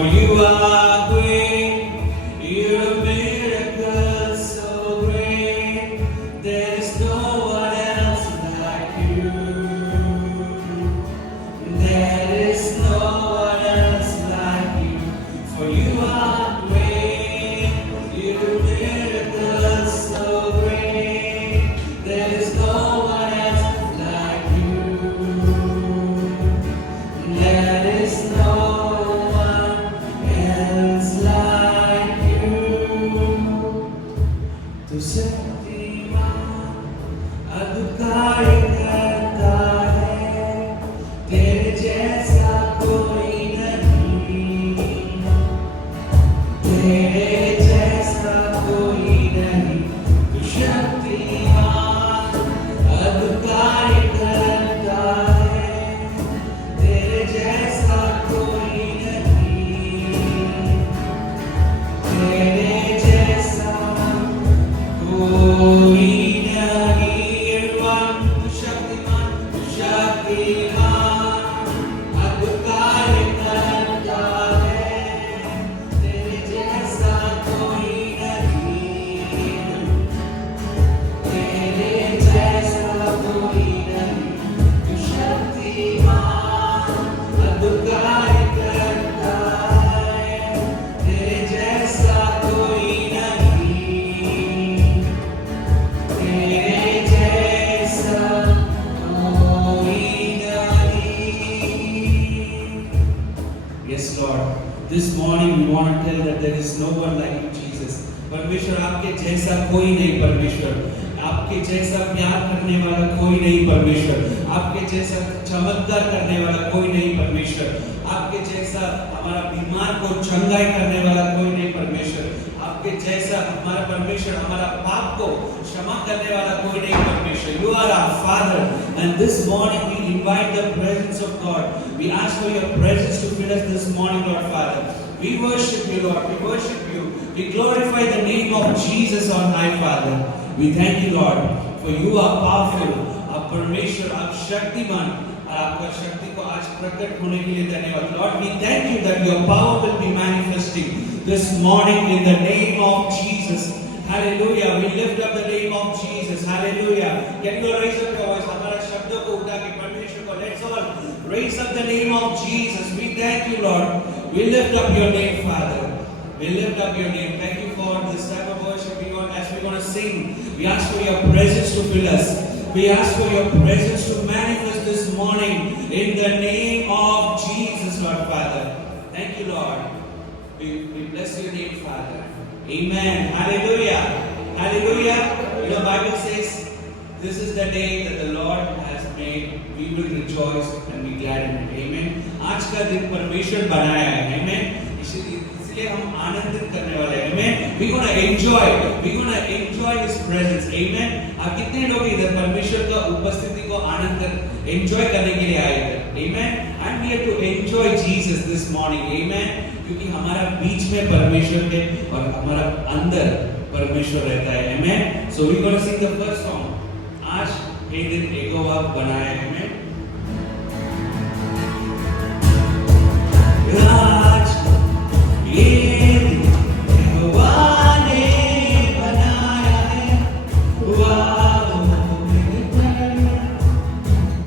For you are great, your miracles so great. There is no one else like you. There is no one else like you. For you are great, your miracles so great. There is no one else like you. There is no one else like you. तू शक्तिमान अद्भुतकारी करता है, तेरे जैसा कोई नहीं, तेरे जैसा कोई नहीं। तू शक्तिमान अद्भुतकारी करता है, तेरे जैसा कोई नहीं, तेरे जैसा कोई नहीं। तू शक्तिमान अद्भुतकारी करता है, तेरे जैसा कोई नहीं, तेरे जैसा कोई नहीं। तू शक्तिमान अद्भुतकारी करता है, तेरे जैसा कोई नहीं, तेरे जैसा कोई नहीं। Yes, Lord. This morning we want to tell that there is no one like you, Jesus. परमेश्वर आपके जैसा कोई नहीं परमेश्वर, आपके जैसा प्यार करने वाला कोई नहीं परमेश्वर, आपके जैसा चमत्कार करने वाला कोई नहीं परमेश्वर, आपके जैसा हमारा बीमार को चंगाई करने वाला कोई नहीं परमेश्वर, आपके जैसा हमारा परमेश्वर हमारा पाप को क्षमा करने वाला कोई नहीं परमेश्वर। You are our Father, and this morning we invite the presence of God. We ask for your presence to fill us this morning, Lord Father. We worship you, Lord. We worship you. We glorify the name of Jesus on high, Father. We thank you, Lord, for you are powerful. आप परमेश्वर, आप शक्तिमान, और आपका शक्ति को आज प्रकट होने के लिए धन्यवाद। Lord, we thank you that your power will be manifesting this morning in the name of Jesus. Hallelujah. We lift up the name of Jesus. Hallelujah. Can you raise up your voice? हमारा शब्दों को उठा के परमेश्वर को let's all raise up the name of Jesus. We thank you, Lord. We lift up your name, Father. We lift up your name. Thank you for this type of worship. As we're going to sing, we ask for your presence to fill us. We ask for your presence to manifest this morning in the name of Jesus, Lord Father. Thank you, Lord. We bless your name, Father. Amen. Hallelujah. Hallelujah. You know, Bible says, this is the day that the Lord has made. We will rejoice and be glad in it. Amen. आज का दिन परमेश्वर बनाया है. Amen. इसलिए हम आनंदित करने वाले हैं. Amen. We're gonna enjoy. We're gonna enjoy His presence. Amen. आप कितने लोग इधर परमेश्वर का उपस्थिति को आनंद enjoy करने के लिए आए थे? Amen. I'm here to enjoy Jesus this morning. Amen. क्योंकि हमारा बीच में परमेश्वर है और हमारा अंदर परमेश्वर रहता है. Amen. So we're gonna sing the first song. आज ये दिन यहोवा बनाया है. Amen. आज ये दिन यहोवा ने बनाया है, वाह मिलकर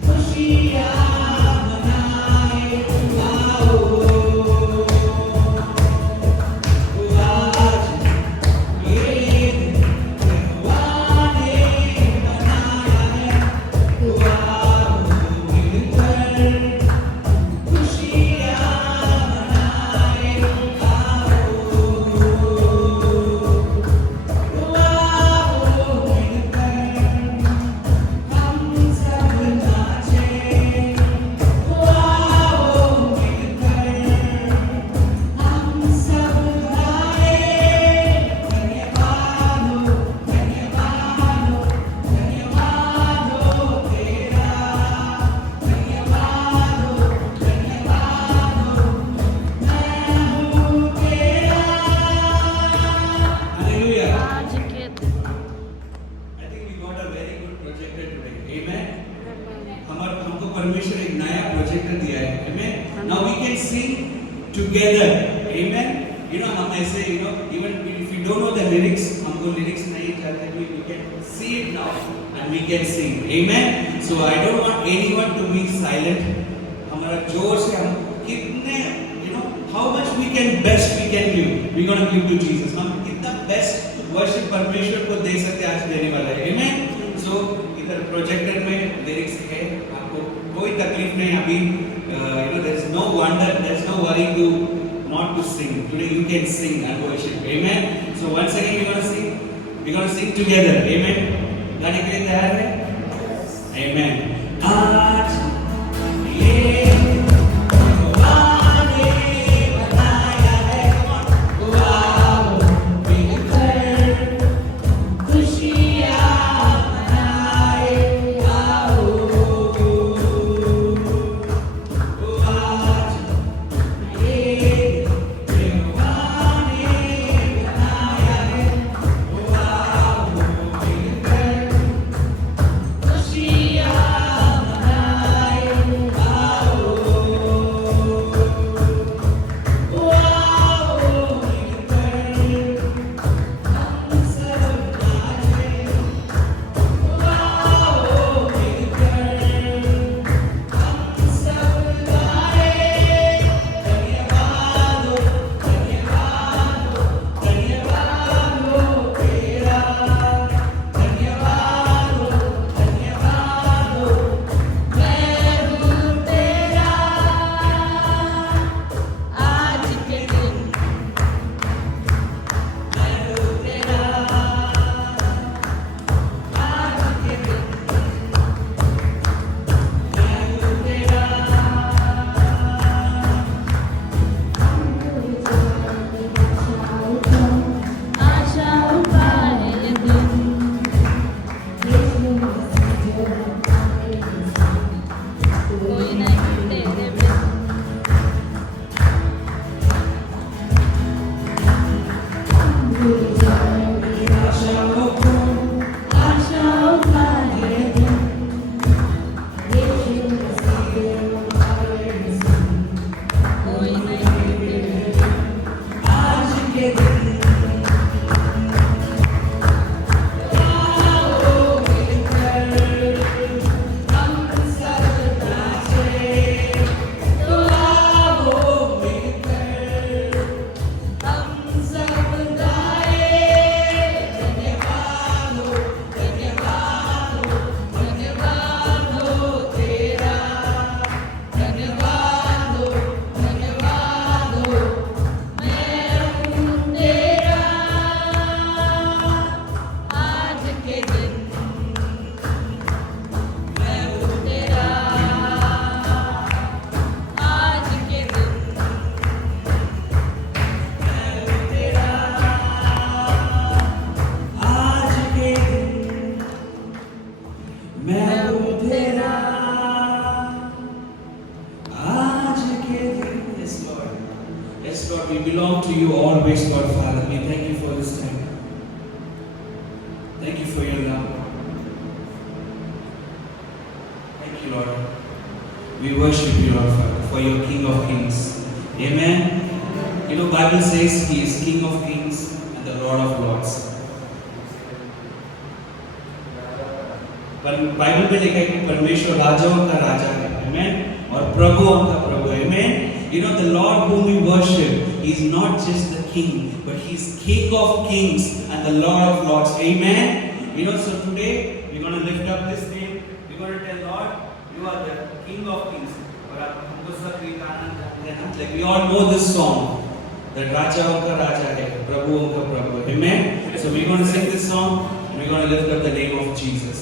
खुशियाँ मनाए आओ। आज ये दिन यहोवा ने बनाया है, वाह मिलकर खुशियाँ मनाए आओ। वाह मिलकर हम सब नाचें, वाह मिलकर हम सब गाएं। धन्यवाद हो, धन्यवाद हो, धन्यवाद हो तेरा, धन्यवाद हो, धन्यवाद हो, मैं हूँ तेरा। Hallelujah. I think we got a very good projector today. Amen. हमको परमेश्वर एक नया प्रोजेक्टर दिया है. Amen. Now we can sing together. Amen. हम ऐसे even if we don't know the lyrics, हमको lyrics नहीं चाहते, we can see it now and we can sing. Amen. So I don't want anyone to be silent. हमारा जोर से हम कितने how much we can best we can give, we gonna give to Jesus. हम कितना best worship परमेश्वर को दे सकते आज देने वाला है. Amen. So इधर प्रोजेक्टर में lyrics है, आपको कोई तकलीफ नहीं अभी. There is no wonder, there is no worry to not to sing. Today you can sing and worship. Amen. So once again we're gonna sing together. Amen. गाने के लिए तैयार है? Amen. आज ये Bible says he is King of Kings and the Lord of Lords. पर बाइबल में लिखा है कि परमेश्वर राजाओं का राजा है, amen, और प्रभुओं का प्रभु है, amen. The Lord whom we worship, he is not just the King, but he is King of Kings and the Lord of Lords, amen. So today we're going to lift up this name. We're going to tell Lord, you are the King of Kings. और आप हमको सब ये गाना जानते हैं ना, like we all know this song. That राजाओं का राजा है, प्रभुओं का प्रभु है, amen. So we're going to sing this song and we're going to lift up the name of Jesus.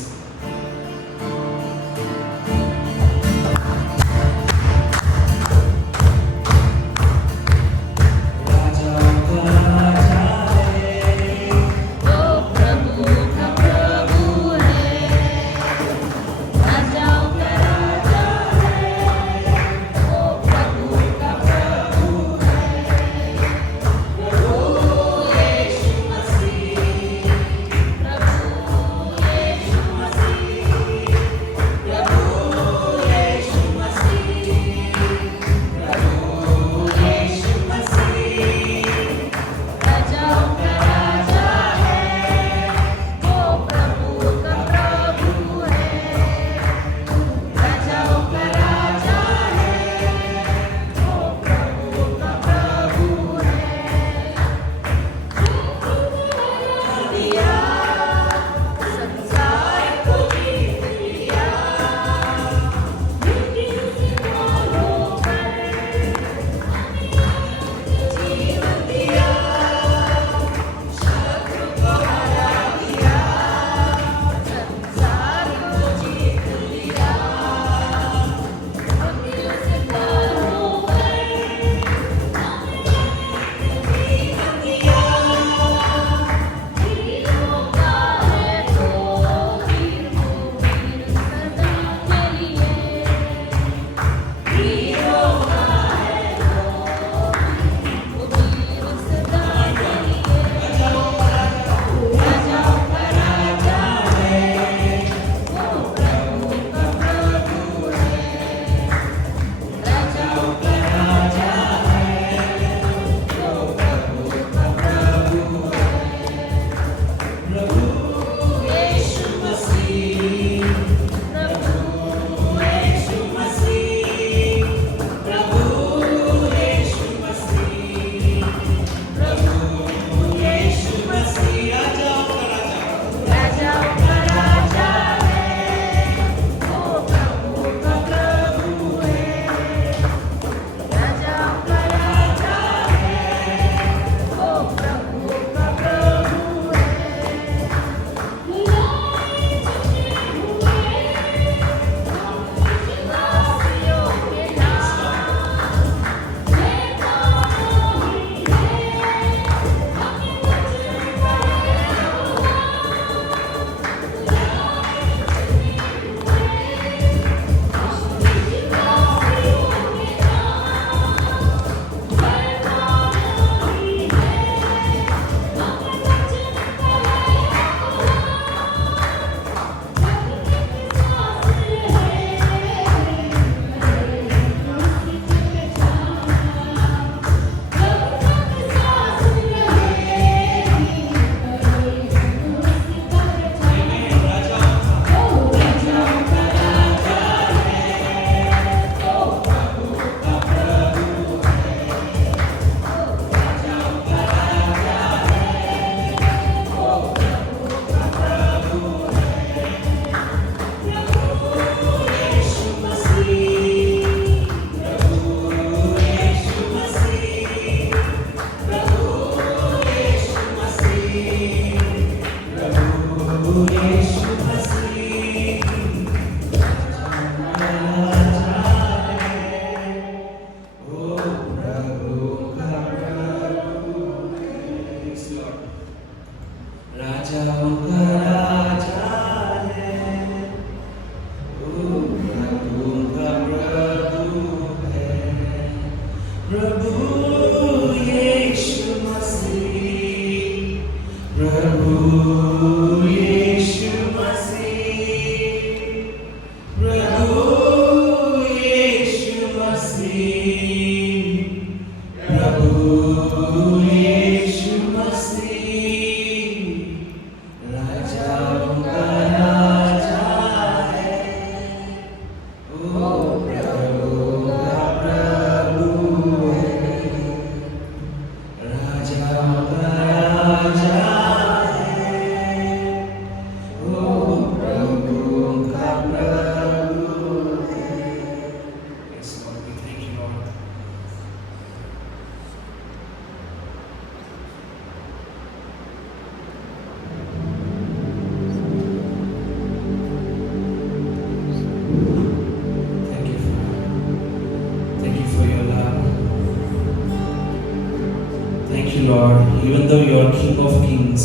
Lord, even though you are King of Kings,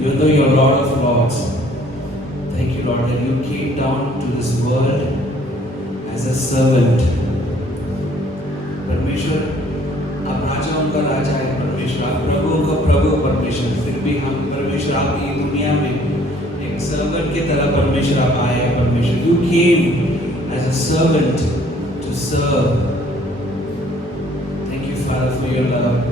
even though you are Lord of Lords, thank you, Lord, that you came down to this world as a servant. परमेश्वर, आप राजाओं का राजा है परमेश्वर, आप प्रभुओं का प्रभु परमेश्वर, फिर भी हम परमेश्वर आपकी दुनिया में एक सर्वेंट की तरह परमेश्वर आप आए हैं परमेश्वर. You came as a servant to serve. Thank you, Father, for your love.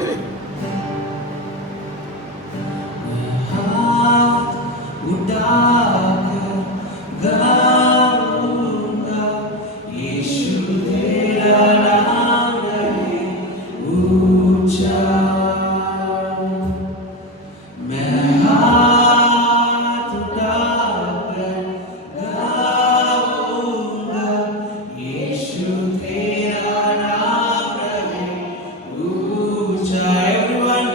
मैं हाथ उठाकर गाऊंगा, यीशु तेरा नाम रहे ऊंचा। मैं हाथ उठाकर गाऊंगा, यीशु तेरा नाम रहे ऊंचा। Everyone,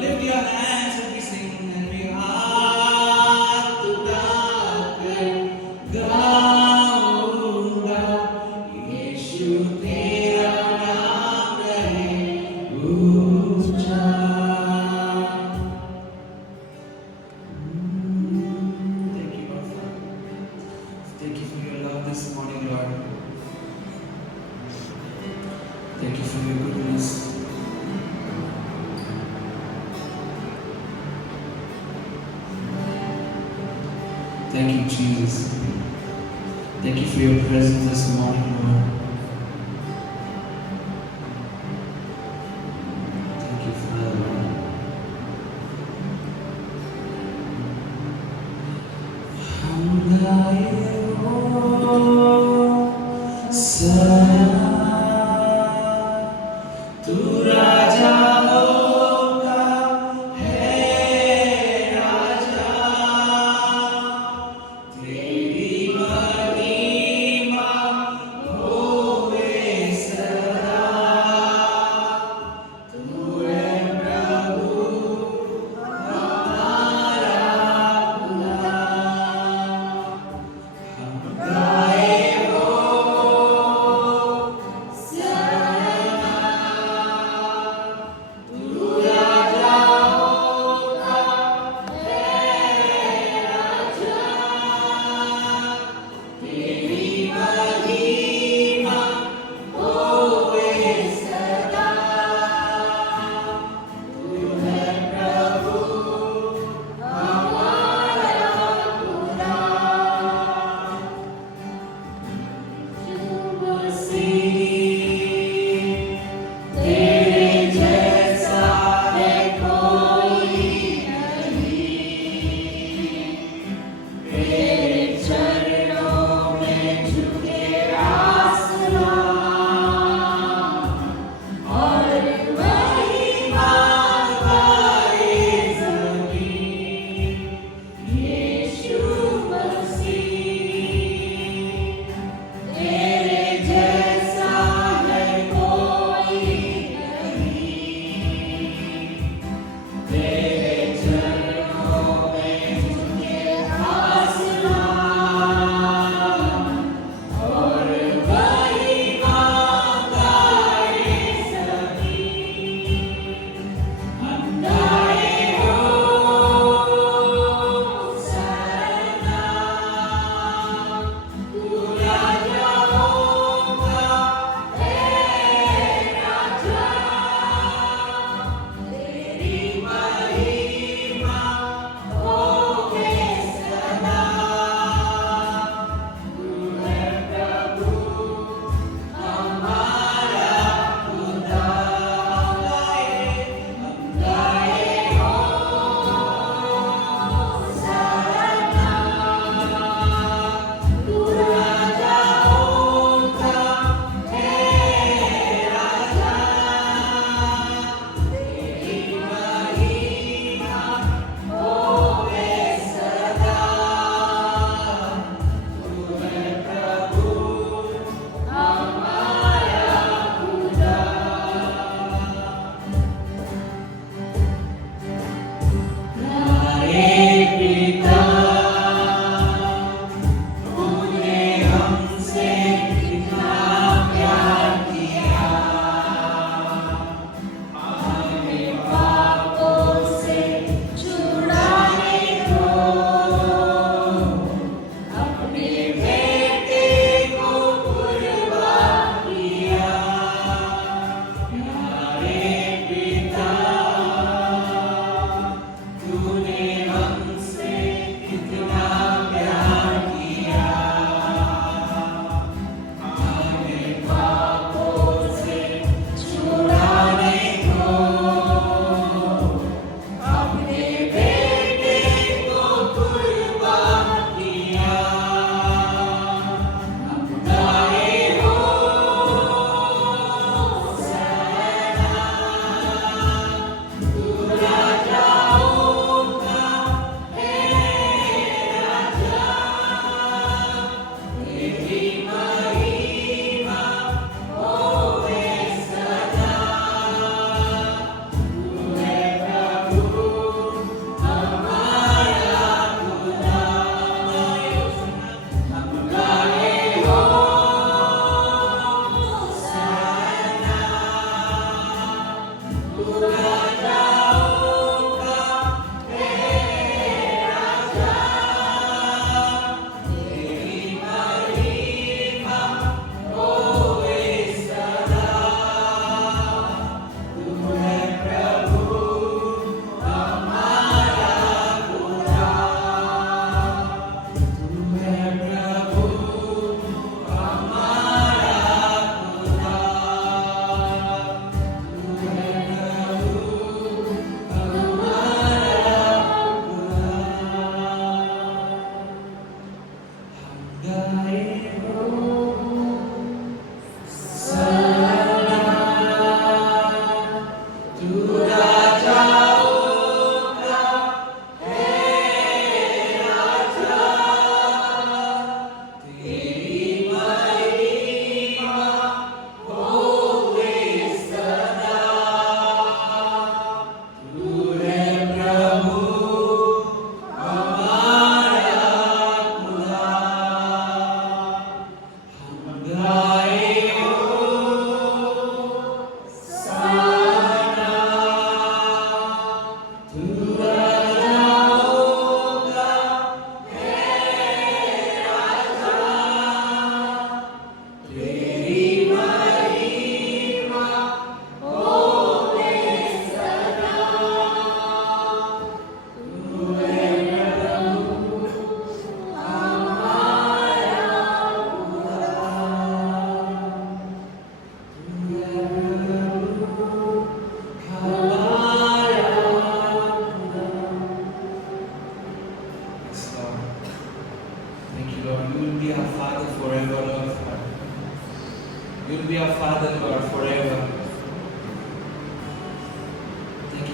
lift your hands and we sing, and we हाथ उठाकर गाऊंगा, यीशु तेरा नाम रहे ऊंचा। Thank you, Lord Father. Thank you for your love this morning, Lord. Thank you for your goodness. Thank you, Jesus. Thank you for your presence this morning, Lord. Thank you, Father. हम गाए हो सना, तू राजा होगा है राजा, तेरी महिमा होवे सदा, तू है प्रभु हमारा खुदा। हम गाए हो सना,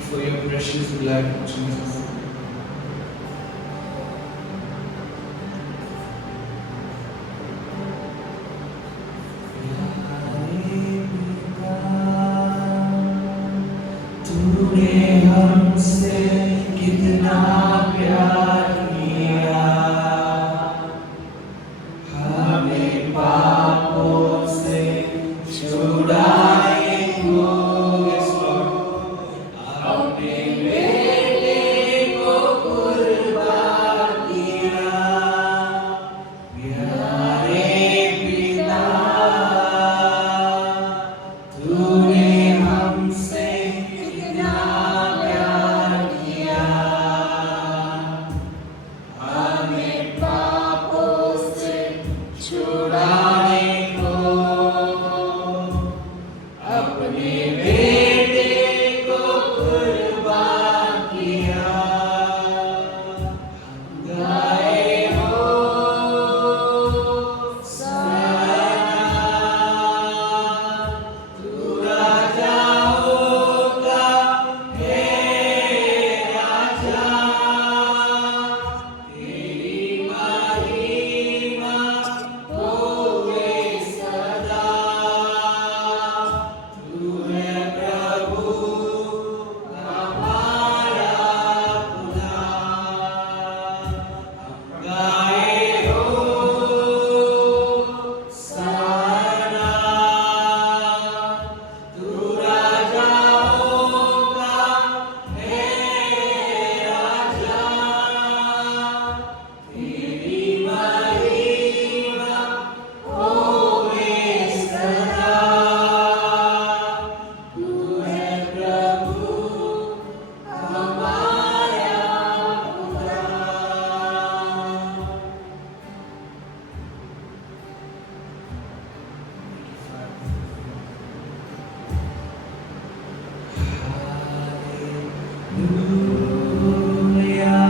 for your precious blood, Jesus. तूने हमसे कितना प्यार किया, हमें पापों से छुड़ाए हो। Yes, Lord. अपने बेटे को कुर्बान किया, प्यारे पिता, तूने हमसे कितना प्यार किया, हमें पापों से छुड़ाने को अपने बेटे को कुर्बान किया। गाए हो सना, तू राजाओं का है राजा, तेरी महिमा होवे सदा। तू है प्रभु हमारा खुदा, हम गाए हो सना, तू राजाओं का है राजा, तेरी महिमा होवे सदा। तू है प्रभु हमारा खुदा। Hallelujah.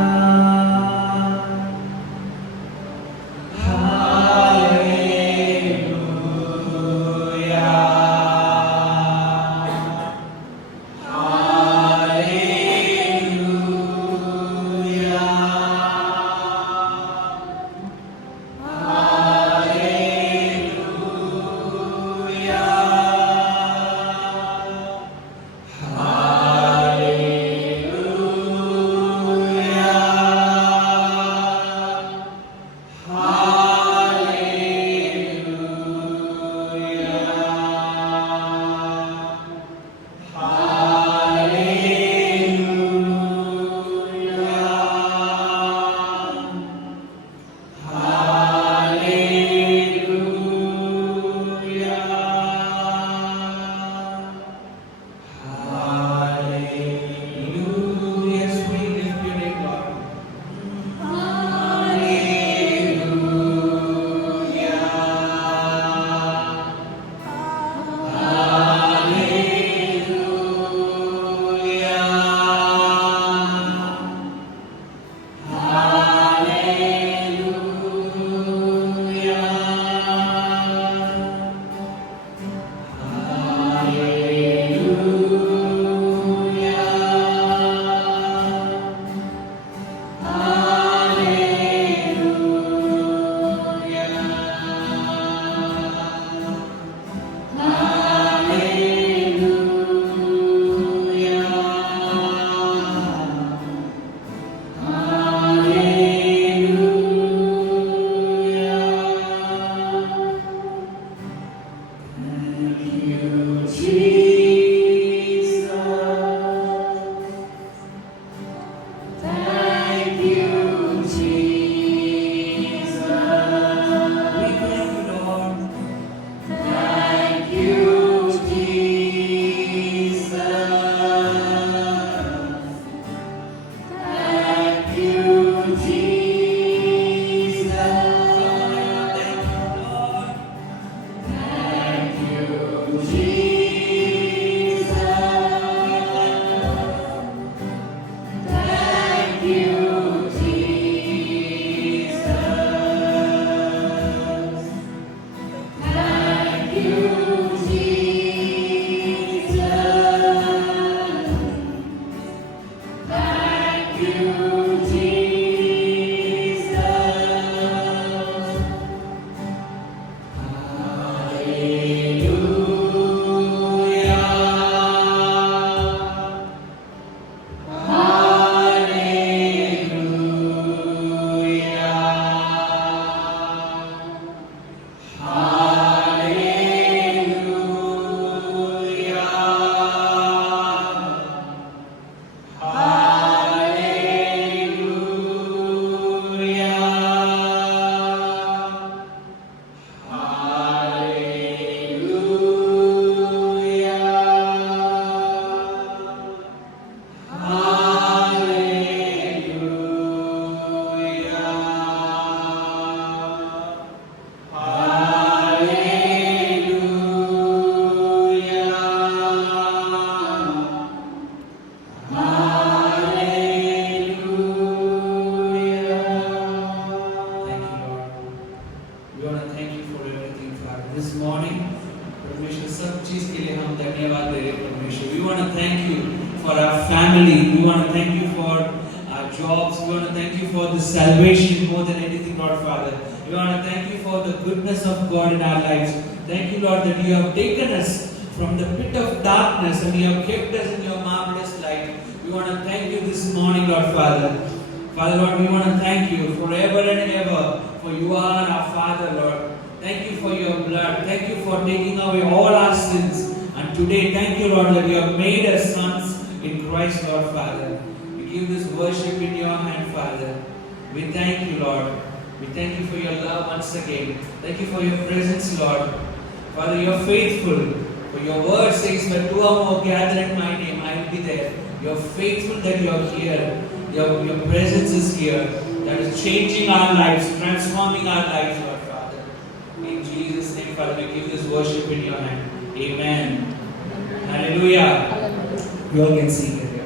to thank you for our family. We want to thank you for our jobs. We want to thank you for the salvation more than anything, Lord Father. We want to thank you for the goodness of God in our lives. Thank you, Lord, that you have taken us from the pit of darkness and you have kept us in your marvelous light. We want to thank you this morning, Lord Father. Father, Lord, we want to thank you forever and ever, for you are our Father, Lord. Thank you for your blood. Thank you for taking away all our sins. And today, thank you, Lord, that you have made us sons in Christ, Lord Father. We give this worship in your hand, Father. We thank you, Lord. We thank you for your love once again. Thank you for your presence, Lord. Father, you are faithful. For your word says, when two or more gather in my name, I will be there. You are faithful that you are here. Your presence is here. That is changing our lives, transforming our lives, Lord Father. In Jesus' name, Father, we give this worship in your hand. Amen. Hallelujah. You all can sing it here.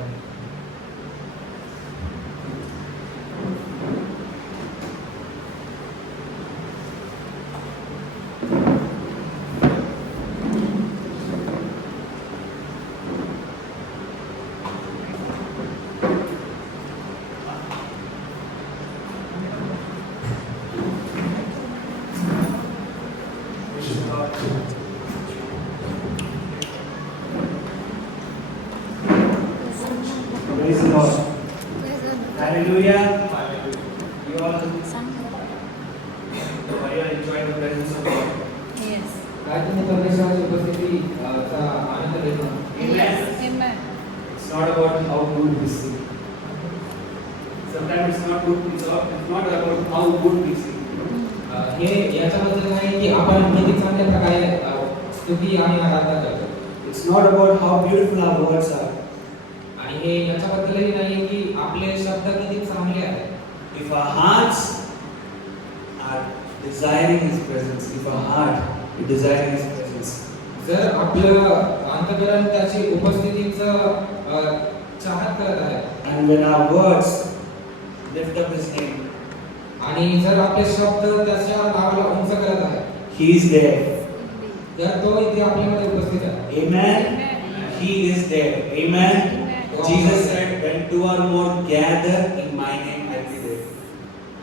Praise the Lord. Hallelujah. You all are you enjoying the presence of God? Yes. काय तुम्ही परमेश्वराची उपस्थितीचा आनंद घेता? Amen. Amen. It's not about how good we sing. Sometimes it's not good. It's not about how good we sing. हे याच्याबद्दल नाही की आपण किती चांगल्या प्रकारे स्तुती आणि आराधना करतो. It's not about how beautiful our words are. आणि हे याच्याबद्दलही नाही की आपले शब्द किती चांगले आहेत. If our hearts are desiring His presence, if our heart is desiring His presence, जर आपलं अंतःकरण त्याची उपस्थितीचं चाहत करत आहे and when our words lift up His name, आणि जर आपले शब्द त्याच्या नावाला उंच करत आहे, He is there. तर तो इथे आपल्यामध्ये उपस्थित आहे. Amen. He is there. Amen. Amen. Jesus said, when two or more gather in my name, I will be there.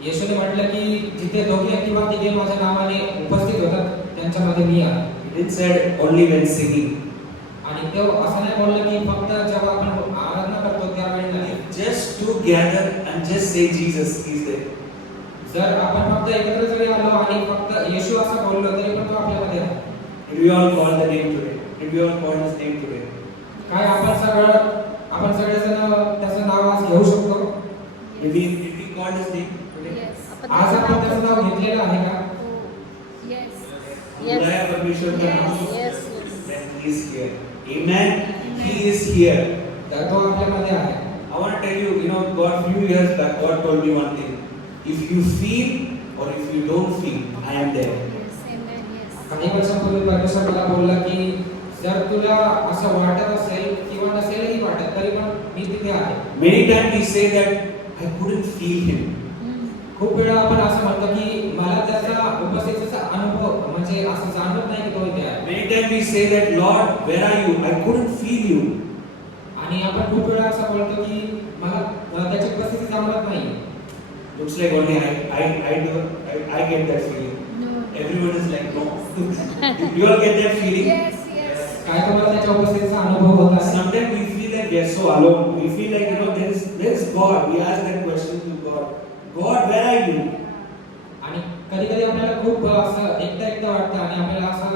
येशूने म्हटलं की जिथे दोघे किंवा तिघे माझ्या नावाने उपस्थित होतात त्यांच्यामध्ये मी आहे. He didn't said only when singing. आणि तो असं नाही बोललं की फक्त जेव्हा आपण आराधना करतो त्यावेळी नाही. Just to gather and just say Jesus, He's there. जर आपण फक्त एकत्र जरी आलो आणि फक्त येशू असं बोललो तरी पण तो आपल्यामध्ये आहे. Did we all call the name today? Did we all call His name today? काय आपण सगळेजण त्याचं नाव आज घेऊ शकतो. Did we call His name today? Yes. आज आपण त्याचं नाव घेतलेलं आहे का? Yes. बुलाया परमेश्वर का नाम Yes. Yes. then He is here. Amen. He is here. तर तो आपल्यामध्ये आहे. I want to tell you, God, few years back, God told me one thing. If you feel or if you don't feel, I am there. Yes. Amen. Yes. काही वर्षांपूर्वी परमेश्वर मला बोलला की जर तुला असं वाटत असेल किंवा नसेलही वाटत तरी पण मी तिथे आहे. Many times we say that I couldn't feel Him. खूप वेळा आपण असं म्हणतो की मला त्याचा उपस्थितीचा अनुभव म्हणजे असं जाणवत नाही की तो इथे आहे. Many times we say that, Lord, where are you? I couldn't feel you. आणि आपण खूप वेळा असं बोलतो की मला त्याची उपस्थिती जाणवत नाही. Looks like only I get that feeling. No. Everyone is like, no. You all get that feeling? Yes. Yes. काय तुम्हाला त्याच्या उपस्थितीचा अनुभव होत आहे? Sometimes we feel like we are so alone. We feel like, there is God. We ask that question to God. God, where are you? आणि कधी कधी आपल्याला खूप असं एकटं वाटतं आणि आपल्याला असं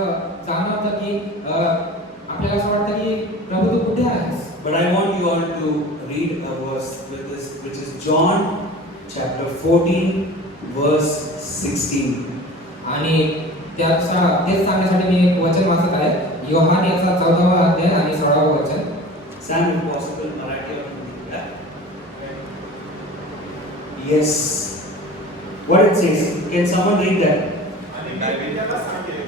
जाणवतं की आपल्याला असं वाटतं की प्रभू तू कुठे आहेस? But I want you all to read a verse with this, which is John chapter 14, verse 16. आणि तेच सांगण्यासाठी मी एक वचन वाचत आहे. योहान याचा 14वा अध्याय आणि 16वा वचन. Sam, if possible, Marathi or Hindi. Yeah? Yes. What it says? Can someone read that? आणि मी त्याला सांगेन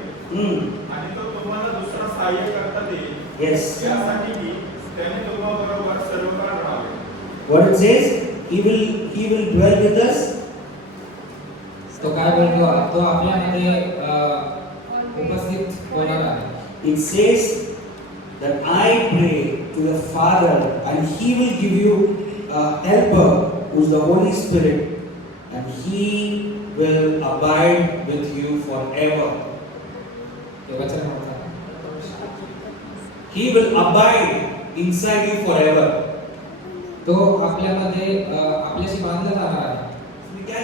आणि तो तुम्हाला दुसरा सहाय्य करता देईल. Yes. यासाठी की त्याने तुम्हाबरोबर सर्वकाळ राहावे. What it says? He will dwell with us. तो काय बोलतो? तो आपल्यामध्ये उपस्थित होणार आहे. It says that I pray to the Father, and He will give you a helper, who is the Holy Spirit, and He will abide with you forever. हे वचन म्हणतात. He will abide inside you forever. तो आपल्यामध्ये आपल्याशी बांधला जाणार आहे. Can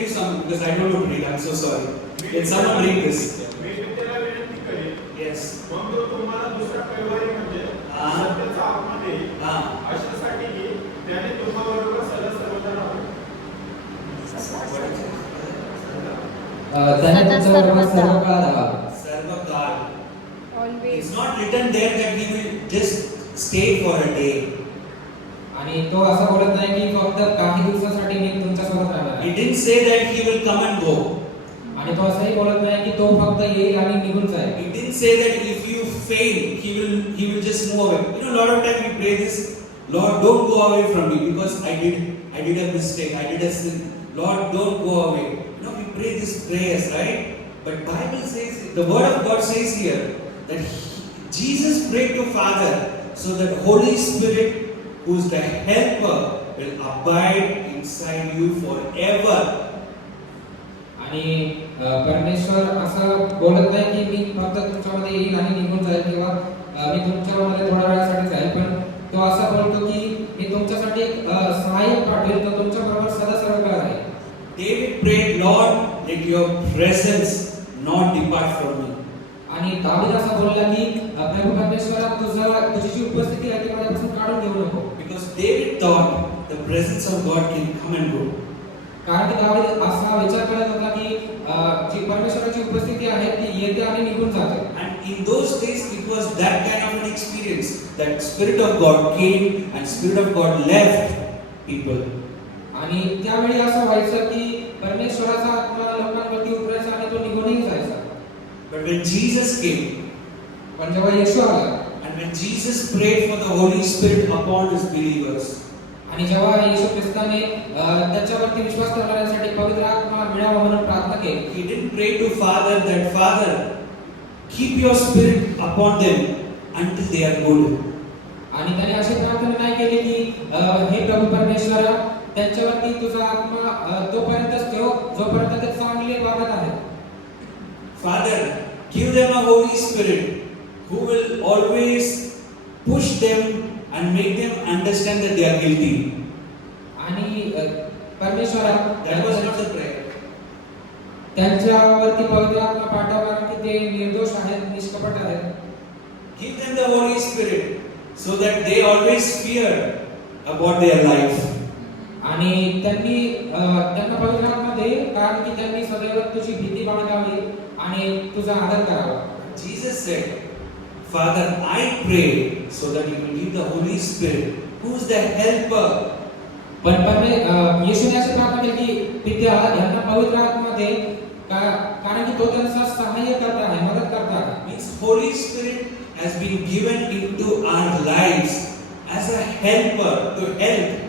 you some, because I don't know to read, I'm so sorry. Can someone read this? मी त्याला विनंती करेन, Yes. मग तो तुम्हाला दुसरा कैवारी म्हणजे हा. सत्याचा आत्मा देईल, Ah. अशासाठी की त्याने तुम्हाबरोबर सदा सर्वदा राहावे. त्याने तुमच्याबरोबर सर्व काळ राहावे. Sarva Kaal. Always. It's not written there that He will just stay for a day. आणि तो असं बोलत नाही की फक्त काही दिवसासाठी मी तुमच्यासोबत राहणार He आहे. didn't say that He will come and go. आणि तो असंही बोलत नाही की तो फक्त येईल आणि निघून जाईल. He didn't say that if you fail, He will just move away. You know, a lot of time we pray this, Lord, don't go away from me because I did a mistake, I did a sin. Lord, don't go away. You know, we pray these prayers, right? But Bible says, the Word of God says here that Jesus prayed to Father so that Holy Spirit, who is the helper, will abide inside you forever. आणि परमेश्वर असं बोलत नाही की मी फक्त तुमच्यामध्ये येईल आणि निघून जाईल किंवा मी तुमच्यामध्ये थोड्या वेळासाठी जाईल, पण तो असं बोलतो की मी तुमच्यासाठी एक सहाय्यक पाठवेल, तो तुमच्या बरोबर सदा सर्व काळ राहील. David prayed, Lord, let your presence not depart from me. आणि दावीद असं बोलला की प्रभू परमेश्वरा तुझी जी उपस्थिती आहे ती माझ्यापासून काढून घेऊ नको. Because David thought the presence of God can come and go. कारण की दावीद असा विचार करत होता की जी परमेश्वराची उपस्थिती आहे ती येते आणि निघून जाते. And in those days, it was that kind of an experience that Spirit of God came and Spirit of God left people. आणि त्यावेळी असं व्हायचं की परमेश्वराचा आत्मा लोकांवरती उतरायचा आणि तो निघूनही जायचा. But when Jesus came, पण जेव्हा येशू आला and when Jesus prayed for the Holy Spirit upon His believers, आणि जेव्हा येशू ख्रिस्ताने त्याच्यावरती विश्वास करणाऱ्यांसाठी पवित्र आत्मा मिळावा म्हणून प्रार्थना केली, He didn't pray to Father that, Father, keep your Spirit upon them until they are good. आणि त्याने अशी प्रार्थना नाही केली की हे प्रभू परमेश्वरा त्यांच्यावरती तुझा आत्मा तोपर्यंतच ठेव जोपर्यंत ते चांगले वागत आहेत. Father, give them a Holy Spirit who will always push them and make them understand that they are guilty. आणि परमेश्वरा That was not the prayer. त्यांच्यावरती पवित्र आत्मा पाठवा की ते निर्दोष आहेत, निष्कपट आहेत. Give them the Holy Spirit so that they always fear about their life. आणि त्यांना पवित्र आत्मा दे कारण की त्यांनी सदैव तुझी भीती बाळगावी आणि तुझा आदर करावा. Jesus said, Father, I pray so that you will give the Holy Spirit, who is the helper. पण येशूने अशी प्रार्थना केली की पित्या यांना पवित्र आत्मा दे कारण की तो त्यांचा सहाय्य करता आहे, मदत करता आहे. Means Holy Spirit has been given into our lives as a helper to help.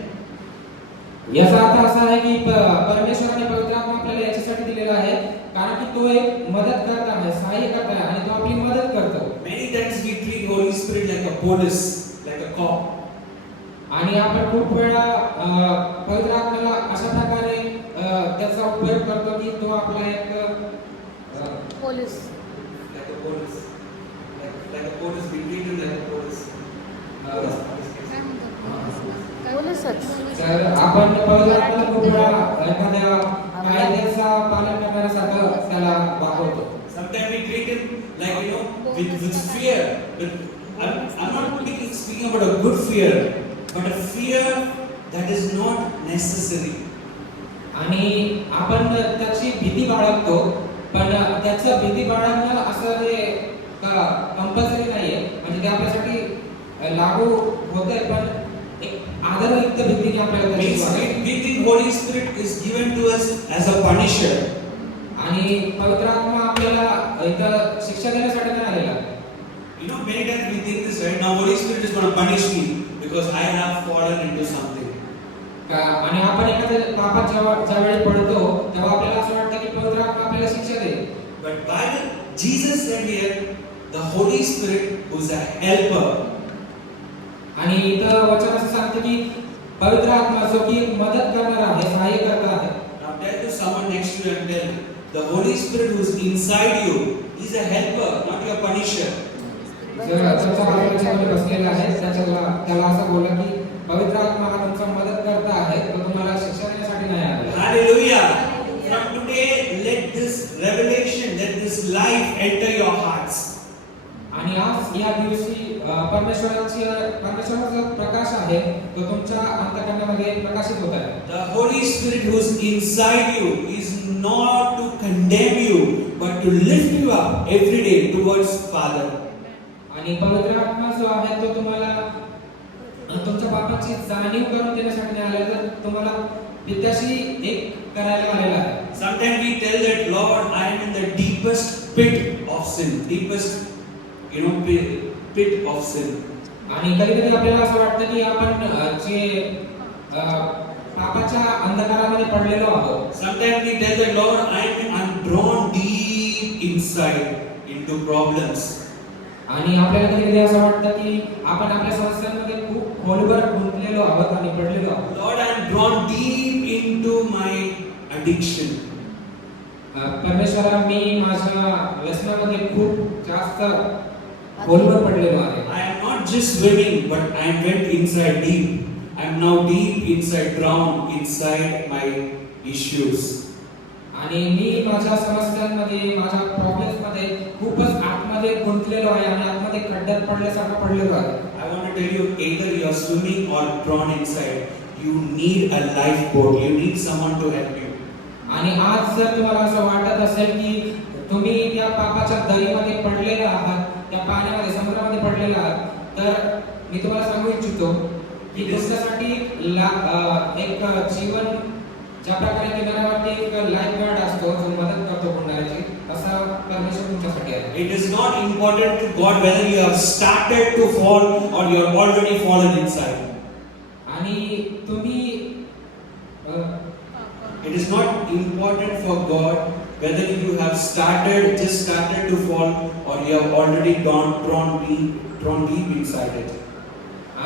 याचा अर्थ असा आहे की परमेश्वराने पवित्र आत्मा आपल्याला याच्यासाठी दिलेला आहे कारण की तो एक मदत करता आहे, सहाय्य करता आहे आणि तो आपली मदत करतो. Many times we treat Holy Spirit like a police, like a cop. आणि आपण खूप वेळा पवित्र आत्म्याला अशा प्रकारे त्याचा उपयोग करतो की तो आपला एक Police. Like a police. Like a police, we treat him like a police. काय म्हणतात? पोलिसच. तर आपण पवित्र आत्म्याला खूप वेळा एखाद्या कायद्याचा पालन करण्यासारखं त्याला वापरतो. Sometimes we treat him like, you know, with fear. But I'm not speaking about a good fear, but a fear that is not necessary. आणि आपण त्याची भीती बाळगतो, पण त्याचं भीती बाळगणं असं हे कंपल्सरी नाहीये, म्हणजे ते आपल्यासाठी लागू होतंय, पण एक आदरयुक्त भीतीने आपल्याला त्याची Means वागणूक. we think Holy Spirit is given to us as a punisher. आणि पवित्र आत्मा आपल्याला इथं शिक्षा देण्यासाठी नाही आलेला. You know, many times we think this, right? Now Holy Spirit is going to punish me because I have fallen into something. आणि आपण एखाद्या पापात ज्यावेळी पडतो तेव्हा आपल्याला असं वाटतं की पवित्र आत्मा आपल्याला शिक्षा देईल. But Bible, Jesus said here, the Holy Spirit who is a helper. आणि इथं वचन असं सांगतं की पवित्र आत्मा जो की मदत करणारा आहे, सहाय्य करता आहे. Now tell to someone next to you and tell, the Holy Spirit who is inside you is a helper, not your punisher. जर तुमच्या बाजूला बसलेला आहे त्याला असं बोला की पवित्र आत्मा हा तुमचा मदत करता आहे, तो तुम्हाला शिक्षा देण्यासाठी नाही आलेला. Hallelujah. From today, let this revelation, let this life enter your hearts. आणि आज या दिवशी परमेश्वराचा प्रकाश आहे तो तुमच्या अंतःकरणामध्ये प्रकाशित होत आहे. The Holy Spirit who is inside you is not to condemn you, but to lift you up every day towards Father. आणि पवित्र आत्मा जो आहे तो तुम्हाला तुमच्या पापाची जाणीव करून देण्यासाठी नाही आलेला, तर तुम्हाला पित्याशी एक करायला आलेला आहे. Sometimes we tell that, Lord, I am in the deepest pit of sin, deepest, pit of sin. आणि कधी-कधी आपल्याला असं वाटतं की आपण जे पापाच्या अंधकारामध्ये पडलेलो आहोत. Sometimes we tell that, Lord, I'm drawn deep inside into problems. आणि आपल्याला कधी-कधी असं वाटतं की आपण आपल्या समस्यांमध्ये खूप खोलवर गुंतलेलो आहोत आणि पडलेलो आहोत. Lord, I'm drawn deep into my addiction. परमेश्वरा, मी माझ्या व्यसनामध्ये खूप जास्त खोलवर पडलेलो आहे. I am not just swimming, but I went inside deep. I am now deep inside, drowned inside my issues. आणि मी माझ्या समस्यांमध्ये, माझ्या प्रॉब्लेम्समध्ये खूपच आतमध्ये गुंतलेलो आहे आणि आतमध्ये खड्ड्यात पडल्यासारखं पडलेलो आहे. I want to tell you, either you are swimming or drawn inside, you need a lifeboat. You need someone to help you. आणि आज जर तुम्हाला असं वाटत असेल की तुम्ही त्या पापाच्या दरीमध्ये पडलेले आहात, त्या पाण्यामध्ये, समुद्रामध्ये पडलेले आहात, तर मी तुम्हाला सांगू इच्छितो की तुमच्यासाठी एक जीवन ज्या प्रकारे किनाऱ्यावरती एक लाईफ गार्ड असतो जो मदत करतो बुडणाऱ्याची, तसा परमेश्वर तुमच्यासाठी आहे. It is not important to God whether you have started to fall or you have already fallen inside. आणि तुम्ही It is not important for God whether you have just started to fall or you have already drawn deep inside it.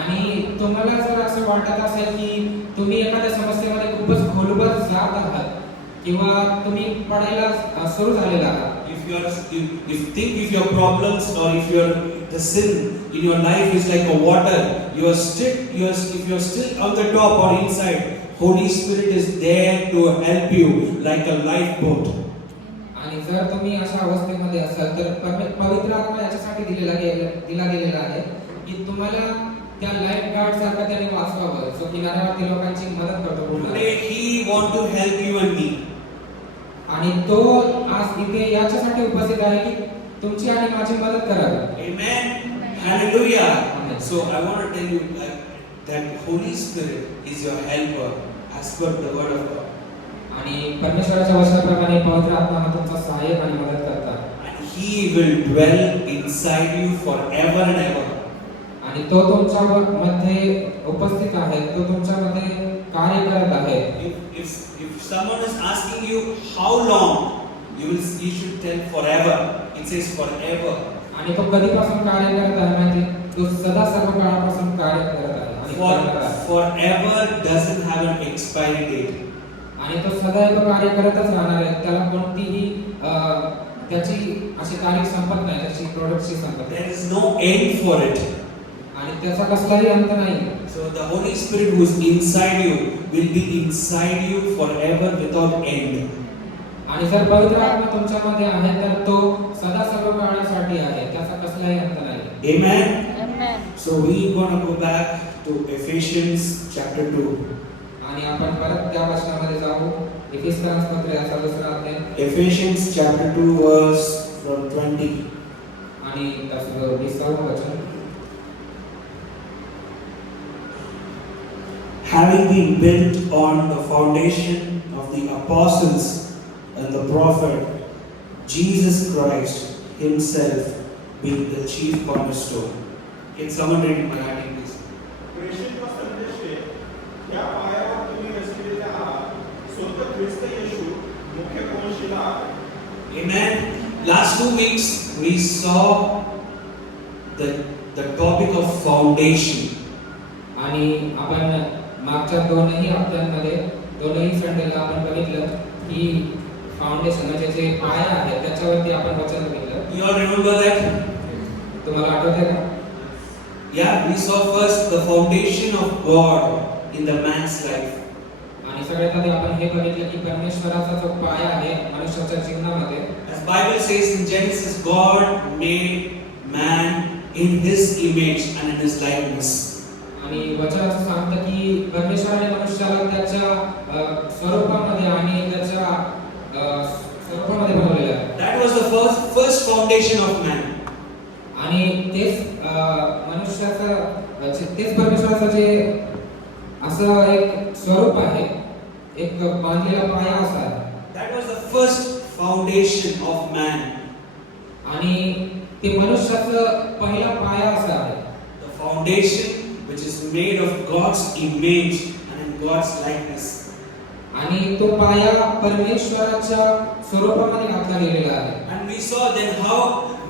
आणि तुम्हाला जर असं वाटत असेल की तुम्ही एखाद्या समस्येमध्ये खूपच खोलवर जात आहात किंवा तुम्ही पडायला सुरू झालेला आहात, if your problems or if the sin in your life is like a water, if you are still on the top or inside, Holy Spirit is there to help you like a lifeboat. आणि जर तुम्ही अशा अवस्थेमध्ये असाल तर पवित्र आत्मा याच्यासाठी दिला गेलेला आहे की तुम्हाला त्या लाईफ गार्ड सारखा त्याने वाचवावं, जो किनाऱ्यावरती लोकांची मदत करतो. Today He want to help you and me. आणि तो आज इथे याच्यासाठी उपस्थित आहे की तुमची आणि माझी मदत करावी. Amen. Hallelujah. Amen. So I want to tell you that Holy Spirit is your helper as per the word of God. आणि परमेश्वराच्या वचनाप्रमाणे पवित्र आत्मा हा तुमचा सहाय्यक आणि मदत करता. And He will dwell inside you forever and ever. आणि तो तुमच्या मध्ये उपस्थित आहे, तो तुमच्या मध्ये कार्य करत आहे. If someone is asking you how long, you should tell forever. It says forever. आणि तो कधीपासून कार्य करत आहे माहिती? तो सदा सर्व काळापासून कार्य करत आहे आणि करणार आहे. Forever doesn't have an expiry date. आणि तो सदैव कार्य करतच राहणार आहे. त्याला कोणतीही त्याची अशी तारीख संपत नाही, त्याची प्रोडक्टची संपत नाही. There is no end for it. आणि त्याचा कसलाही अंत नाही. So the Holy Spirit who is inside you will be inside you forever without end. आणि जर पवित्र आत्मा तुमच्यामध्ये आहे तर तो सदा सर्व काळासाठी आहे, त्याचा कसलाही अंत नाही. Amen. Amen. So we gonna go back to Ephesians chapter 2. आणि आपण परत त्या वचनामध्ये जाऊ. एफेसियन्स पत्र याचा दुसरा अध्याय. Ephesians chapter 2 verse from 20. आणि त्याचं 20 वचन. Having been built on the foundation of the apostles and the prophet, Jesus Christ Himself being the chief cornerstone. Can someone read in Marathi, please? प्रेषित व संदेशे या पायावर तुम्ही रचलेले आहात, स्वतः ख्रिस्त येशू मुख्य कोनशिला आहे. Amen. Last 2 weeks we saw the topic of foundation. आणि आपण मागच्या दोनही हप्त्यांमध्ये दोनही संडेला आपण बघितलं की फाउंडेशन म्हणजे जे पाया आहे त्याच्यावरती आपण वचन बघितलं. You all remember that? तुम्हाला आठवते का? Yeah, we saw first the foundation of God in the man's life. आणि सगळ्यात आधी आपण हे बघितलं की परमेश्वराचा जो पाया आहे मनुष्याच्या जीवनामध्ये, As Bible says in Genesis, God made man in His image and in His likeness. आणि वचन असं सांगतं की परमेश्वराने मनुष्याला त्याच्या स्वरूपामध्ये आणि त्याच्या स्वरूपामध्ये बनवलेलं आहे. That was the first foundation of man. आणि तेच तेच परमेश्वराचं जे असं एक स्वरूप आहे, एक बांधलेला पाया असा आहे. That was the first foundation of man. आणि ते मनुष्याचं पहिला पाया असा आहे. The foundation which is made of God's image and in God's likeness. आणि तो पाया परमेश्वराच्या स्वरूपामध्ये घातला गेलेला आहे. And we saw then how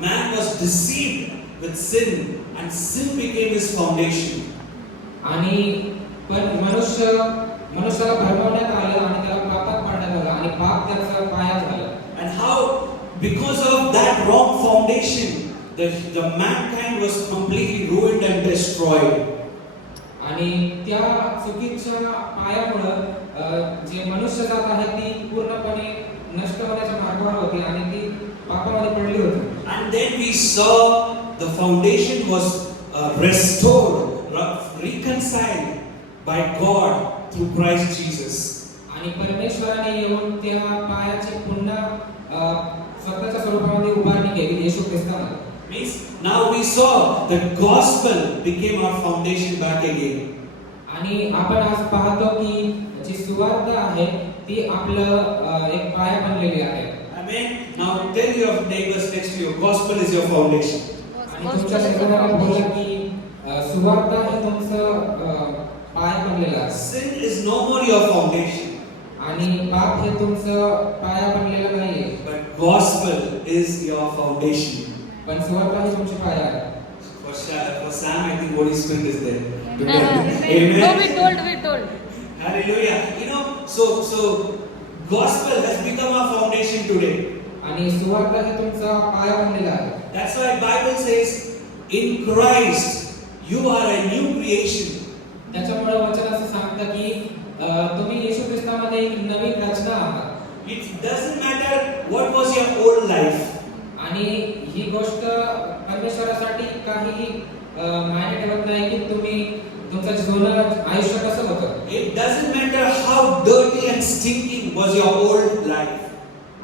man was deceived with sin and sin became his foundation. आणि पण मनुष्याला भरवण्यात आलं आणि त्याला पापात पाडण्यात आलं आणि पाप त्याचा पाया झाला. And how because of that wrong foundation the mankind was completely ruined and destroyed. आणि त्या चुकीच्या पायामुळे जे मनुष्य जात आहे ती पूर्णपणे नष्ट होण्याच्या मार्गावर होती आणि ती पापामध्ये पडली होती. And then we saw the foundation was restored, reconciled by God through Christ Jesus. आणि परमेश्वराने येऊन त्या पायाचे पुन्हा स्वतःच्या स्वरूपामध्ये उभारणी केली येशू ख्रिस्तामध्ये. Means now we saw the gospel became our foundation back again. आणि आपण आज पाहतो की जी सुवार्त आहे ती आपलं एक पाया बनलेली आहे. Amen. Now tell your neighbors next to you, gospel is your foundation. आणि तुमच्या शेजाऱ्याला बोला की सुवार्त हे तुमचं पाया बनलेलं आहे. Sin is no more your foundation, आणि पाप हे तुमचं पाया बनलेलं नाहीये, but gospel is your foundation. पण सुवार्त ही तुमची पाया आहे. For Sam, I think Holy Spirit is there. Amen. No, we told. Hallelujah. You know, so gospel has become our foundation today. आणि सुवार्त हे तुमचा पाया बनलेला आहे. That's why Bible says, in Christ you are a new creation. त्याच्यामुळे वचन असं सांगतं की तुम्ही येशू ख्रिस्तामध्ये एक नवीन रचना आहात. It doesn't matter what was your old life. आणि ही गोष्ट परमेश्वरासाठी काही मायने ठेवत नाही की तुम्ही तुमचं जुनं आयुष्य कसं होतं. It doesn't matter how dirty and stinking was your old life.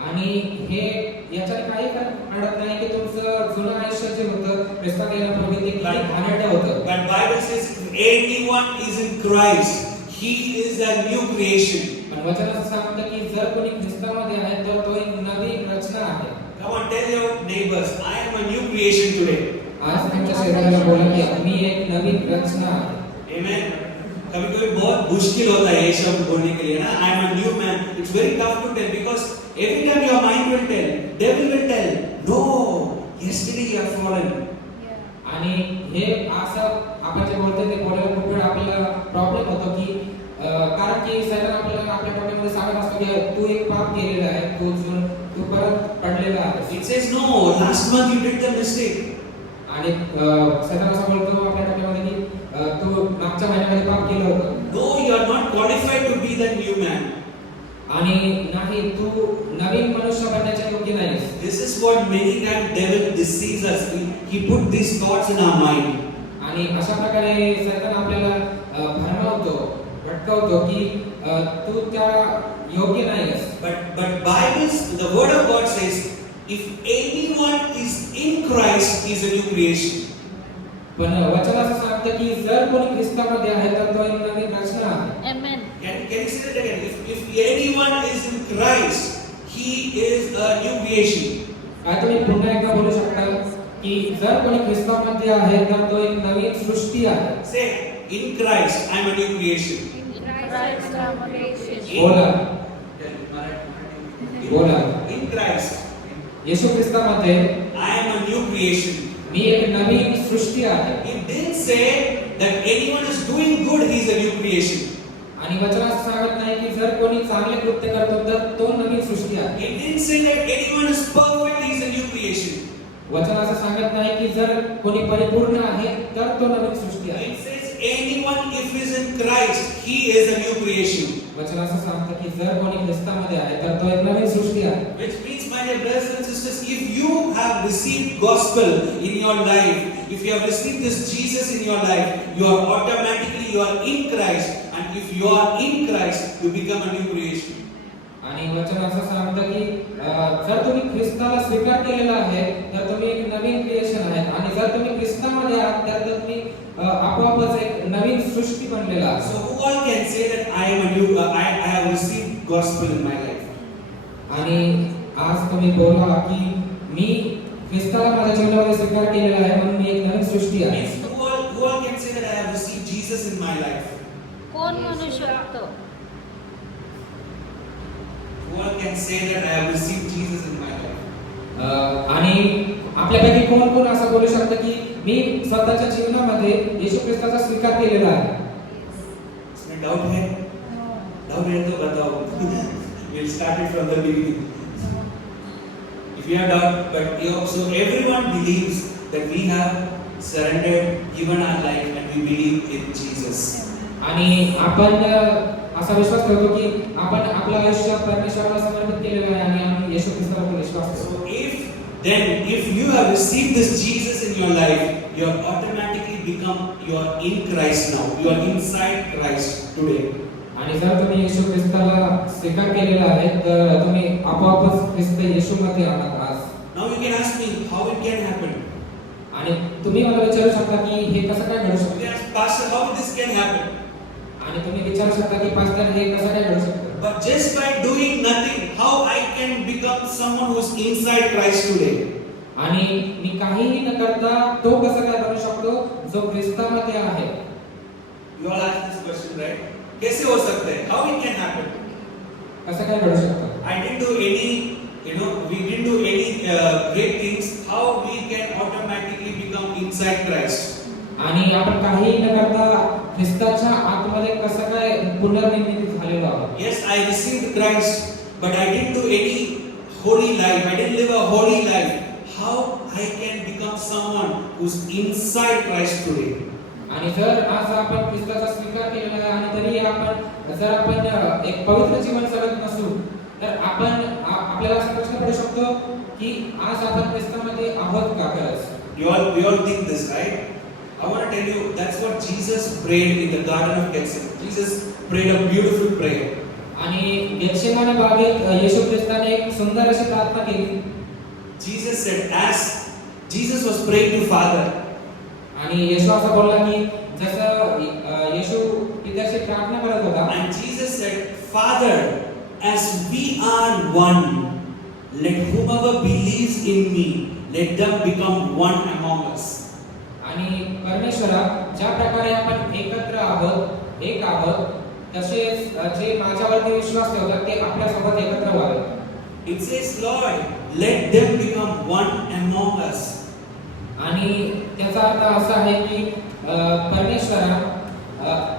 आणि हे याच्यात काही फरक पडत नाही की तुमचं जुनं आयुष्य जे होतं ख्रिस्तात येण्यापूर्वी ते किती घाणेरडं होतं. But Bible says if anyone is in Christ, he is a new creation. पण वचन असं सांगतं की जर कोणी ख्रिस्तामध्ये आहे तर तो एक नवीन रचना आहे. Come on, tell your neighbors, I am a new creation today. आज तुमच्या शेजाऱ्याला बोला की मी एक नवीन रचना आहे. Amen. कभी-कभी बहुत मुश्किल होता है ये शब्द बोलने के लिए ना, I am a new man. It's very tough to tell because every time your mind will tell, devil will tell, no, yesterday you have fallen. आणि हे असं आपण जे बोलतो ते बोलायला खूप वेळ आपल्याला प्रॉब्लेम होतो की कारण की सैतान आपल्याला आपल्या डोक्यामध्ये सांगत असतो की तू एक पाप केलेला आहे, तू परत पडलेला आहे. It says no, last month you did the mistake. आणि सैतान असं बोलतो आपल्या डोक्यामध्ये की तू मागच्या महिन्यामध्ये पाप केलं होतं. No, you are not qualified to be that new man. आणि नाही तू नवीन मनुष्य बनण्याच्या योग्य नाहीस. This is what many times devil deceives us. He put these thoughts in our mind. आणि अशा प्रकारे सैतान आपल्याला भरमावतो, भटकवतो की तू त्या योग्य नाहीस. But the word of God says, if anyone is in Christ, he is a new creation. पण वचन असं सांगतं की जर कोणी ख्रिस्तामध्ये आहे तर तो एक नवीन रचना आहे. Amen. Can you say that again? If anyone is in Christ, he is a new creation. काय तुम्ही पुन्हा एकदा बोलू शकता की जर कोणी ख्रिस्तामध्ये आहे तर तो एक नवीन सृष्टी आहे. Say, in Christ, I am a new creation. Christ our creation. बोला बोला. In Christ, येशू ख्रिस्तामध्ये I am a new creation. मी एक नवीन सृष्टी आहे. It didn't say that anyone is doing good, he is a new creation. आणि वचन असं सांगत नाही की जर कोणी चांगले कृत्य करतो तर तो नवीन सृष्टी आहे. It didn't say that anyone is perfect, he is a new creation. वचन असं सांगत नाही की जर कोणी परिपूर्ण आहे तर तो नवीन सृष्टी आहे. It says anyone if is in Christ, he is a new creation. वचन असं सांगतं की जर कोणी ख्रिस्तामध्ये आहे तर तो एक नवीन सृष्टी आहे. Which means, my dear brothers and sisters, if you have received gospel in your life, if you have received this Jesus in your life, you are automatically in Christ, and if you are in Christ, you become a new creation. आणि वचन असं सांगतं की जर तुम्ही ख्रिस्ताला स्वीकार केलेला आहे तर तुम्ही एक नवीन क्रिएशन आहे आणि जर तुम्ही ख्रिस्तामध्ये आहात तर तुम्ही आपोआपच एक नवीन सृष्टी बनलेला आहात. So who all can say that I am a new, I have received gospel in my life? आणि आज तुम्ही बोला की मी ख्रिस्ताला माझ्या जीवनामध्ये स्वीकार केलेला आहे म्हणून मी एक नवीन सृष्टी आहे. Means who all can say that I have received Jesus in my life? कोण म्हणू शकतो? Who all can say that I have received Jesus in my life? आणि आपल्यापैकी कोण कोण असं बोलू शकतं की मी स्वतःच्या जीवनामध्ये येशू ख्रिस्ताचा स्वीकार केलेला आहे. इसमें डाउट है? डाउट है तो बताओ. We'll start it from the beginning. If you have doubt, but so everyone believes that we have surrendered, given our life, and we believe in Jesus. आणि आपण असा विश्वास करतो की आपण आपलं आयुष्य परमेश्वराला समर्पित केलेलं आहे आणि आम्ही येशू ख्रिस्तावर विश्वास करतो. So if you have received this Jesus in your life, you have automatically become, you are in Christ now. You are inside Christ today. आणि जर तुम्ही येशू ख्रिस्ताला स्वीकार केलेला आहे तर तुम्ही आपोआपच ख्रिस्त येशूमध्ये आहात आज. Now you can ask me how it can happen. आणि तुम्ही मला विचारू शकता की हे कसं काय घडू You शकतं. can ask, Pastor, how this can happen? आणि तुम्ही विचारू शकता की पास्टर हे कसं काय घडू शकतं. But just by doing nothing, how I can become someone who's inside Christ today? आणि मी काहीही न करता तो कसं काय बनू शकतो जो ख्रिस्तामध्ये आहे. You all ask this question, right? कैसे हो सकता है? How it can happen? कसं काय घडू शकतं. I didn't do any, we didn't do any great things. How we can automatically become inside Christ? आणि आपण काहीही न करता ख्रिस्ताच्या आतमध्ये कसं काय पुनर्निर्मिती झालेलो आहोत. Yes, I received Christ, but I didn't do any holy life. I didn't live a holy life. How I can become someone who's inside Christ today? आणि जर आज आपण ख्रिस्ताचा स्वीकार केलेला आहे आणि तरी जर आपण एक पवित्र जीवन जगत नसू तर आपल्याला असा प्रश्न पडू शकतो की आज आपण ख्रिस्तामध्ये आहोत का खरंच. We all think this, right? I want to tell you that's what Jesus prayed in the Garden of Gethsemane. Jesus prayed a beautiful prayer. आणि गेत्सेमाने बागेत येशू ख्रिस्ताने एक सुंदर अशी प्रार्थना केली. Jesus said, as Jesus was praying to Father, आणि येशू असं बोलला की जसं येशू पित्याशी प्रार्थना करत होता. and Jesus said, Father, as we are one, let whomever believes in me, let them become one among us. आणि परमेश्वरा ज्या प्रकारे आपण एकत्र आहोत एक आहोत तसेच जे माझ्यावरती विश्वास ठेवतात ते आपल्या सोबत एकत्र व्हावे. It says, Lord, let them become one among us. आणि त्याचा अर्थ असा आहे की परमेश्वरा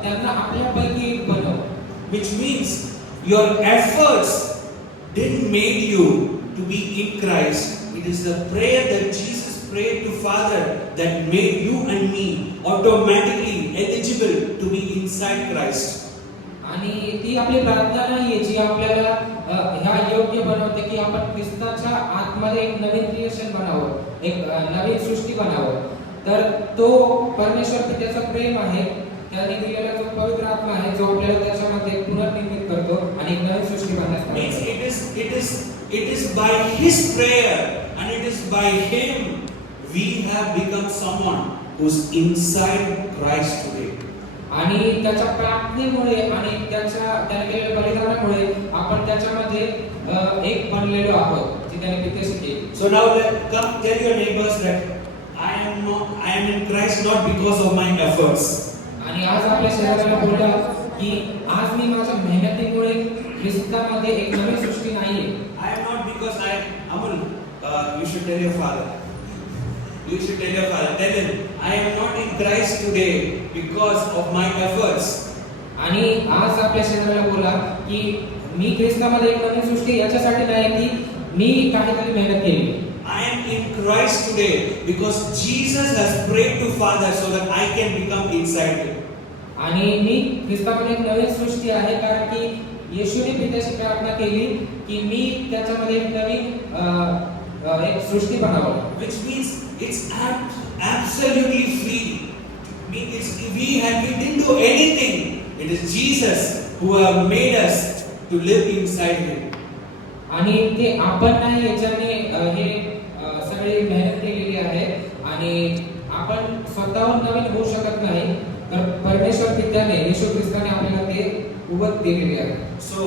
त्यांना आपल्यापैकी एक बनव. Which means your efforts didn't make you to be in Christ. It is the prayer that Jesus prayed to Father that made you and me automatically eligible to be inside Christ. आणि ती आपली प्रार्थना नाहीये जी आपल्याला ह्या योग्य बनवते की आपण ख्रिस्ताच्या आतमध्ये एक नवीन क्रिएशन बनावं, एक नवीन सृष्टी बनावं. तर तो परमेश्वर पित्याचं प्रेम आहे, त्याने दिलेला जो पवित्र आत्मा आहे जो आपल्याला त्याच्यामध्ये पुनर्निर्मित करतो आणि एक नवीन सृष्टी बनण्यास Means सांगतो. it is by His prayer and it is by Him we have become someone who's inside Christ today. आणि त्याच्या प्रार्थनेमुळे आणि त्याने केलेल्या बलिदानामुळे आपण त्याच्यामध्ये एक बनलेलो आहोत जी त्याने पित्याशी केली. So now come tell your neighbors that I am in Christ not because of my efforts. आणि आज आपल्या शरीराला बोलला की आज मी माझ्या मेहनतीमुळे ख्रिस्तामध्ये एक नवीन सृष्टी नाहीये. I am not because Amul, you should tell your father. You should tell your father, tell him, I am not in Christ today because of my efforts. आणि आज आपल्या शेजाऱ्याला बोला की मी ख्रिस्तामध्ये एक नवीन सृष्टी याच्यासाठी नाही की मी काहीतरी मेहनत केली. I am in Christ today because Jesus has prayed to Father so that I can become inside him. आणि मी ख्रिस्तामध्ये एक नवीन सृष्टी आहे कारण की येशूने पित्याशी प्रार्थना केली की मी त्याच्यामध्ये एक नवीन एक सृष्टी बनावं. Which means it's absolutely free. We didn't do anything. It is Jesus who have made us to live inside him. आणि ते आपण नाही याच्याने हे सगळी मेहनत केलेली आहे आणि आपण स्वतःहून नवीन होऊ शकत नाही. तर परमेश्वर पित्याने येशू ख्रिस्ताने आपल्याला ते उभत दिलेले आहे. So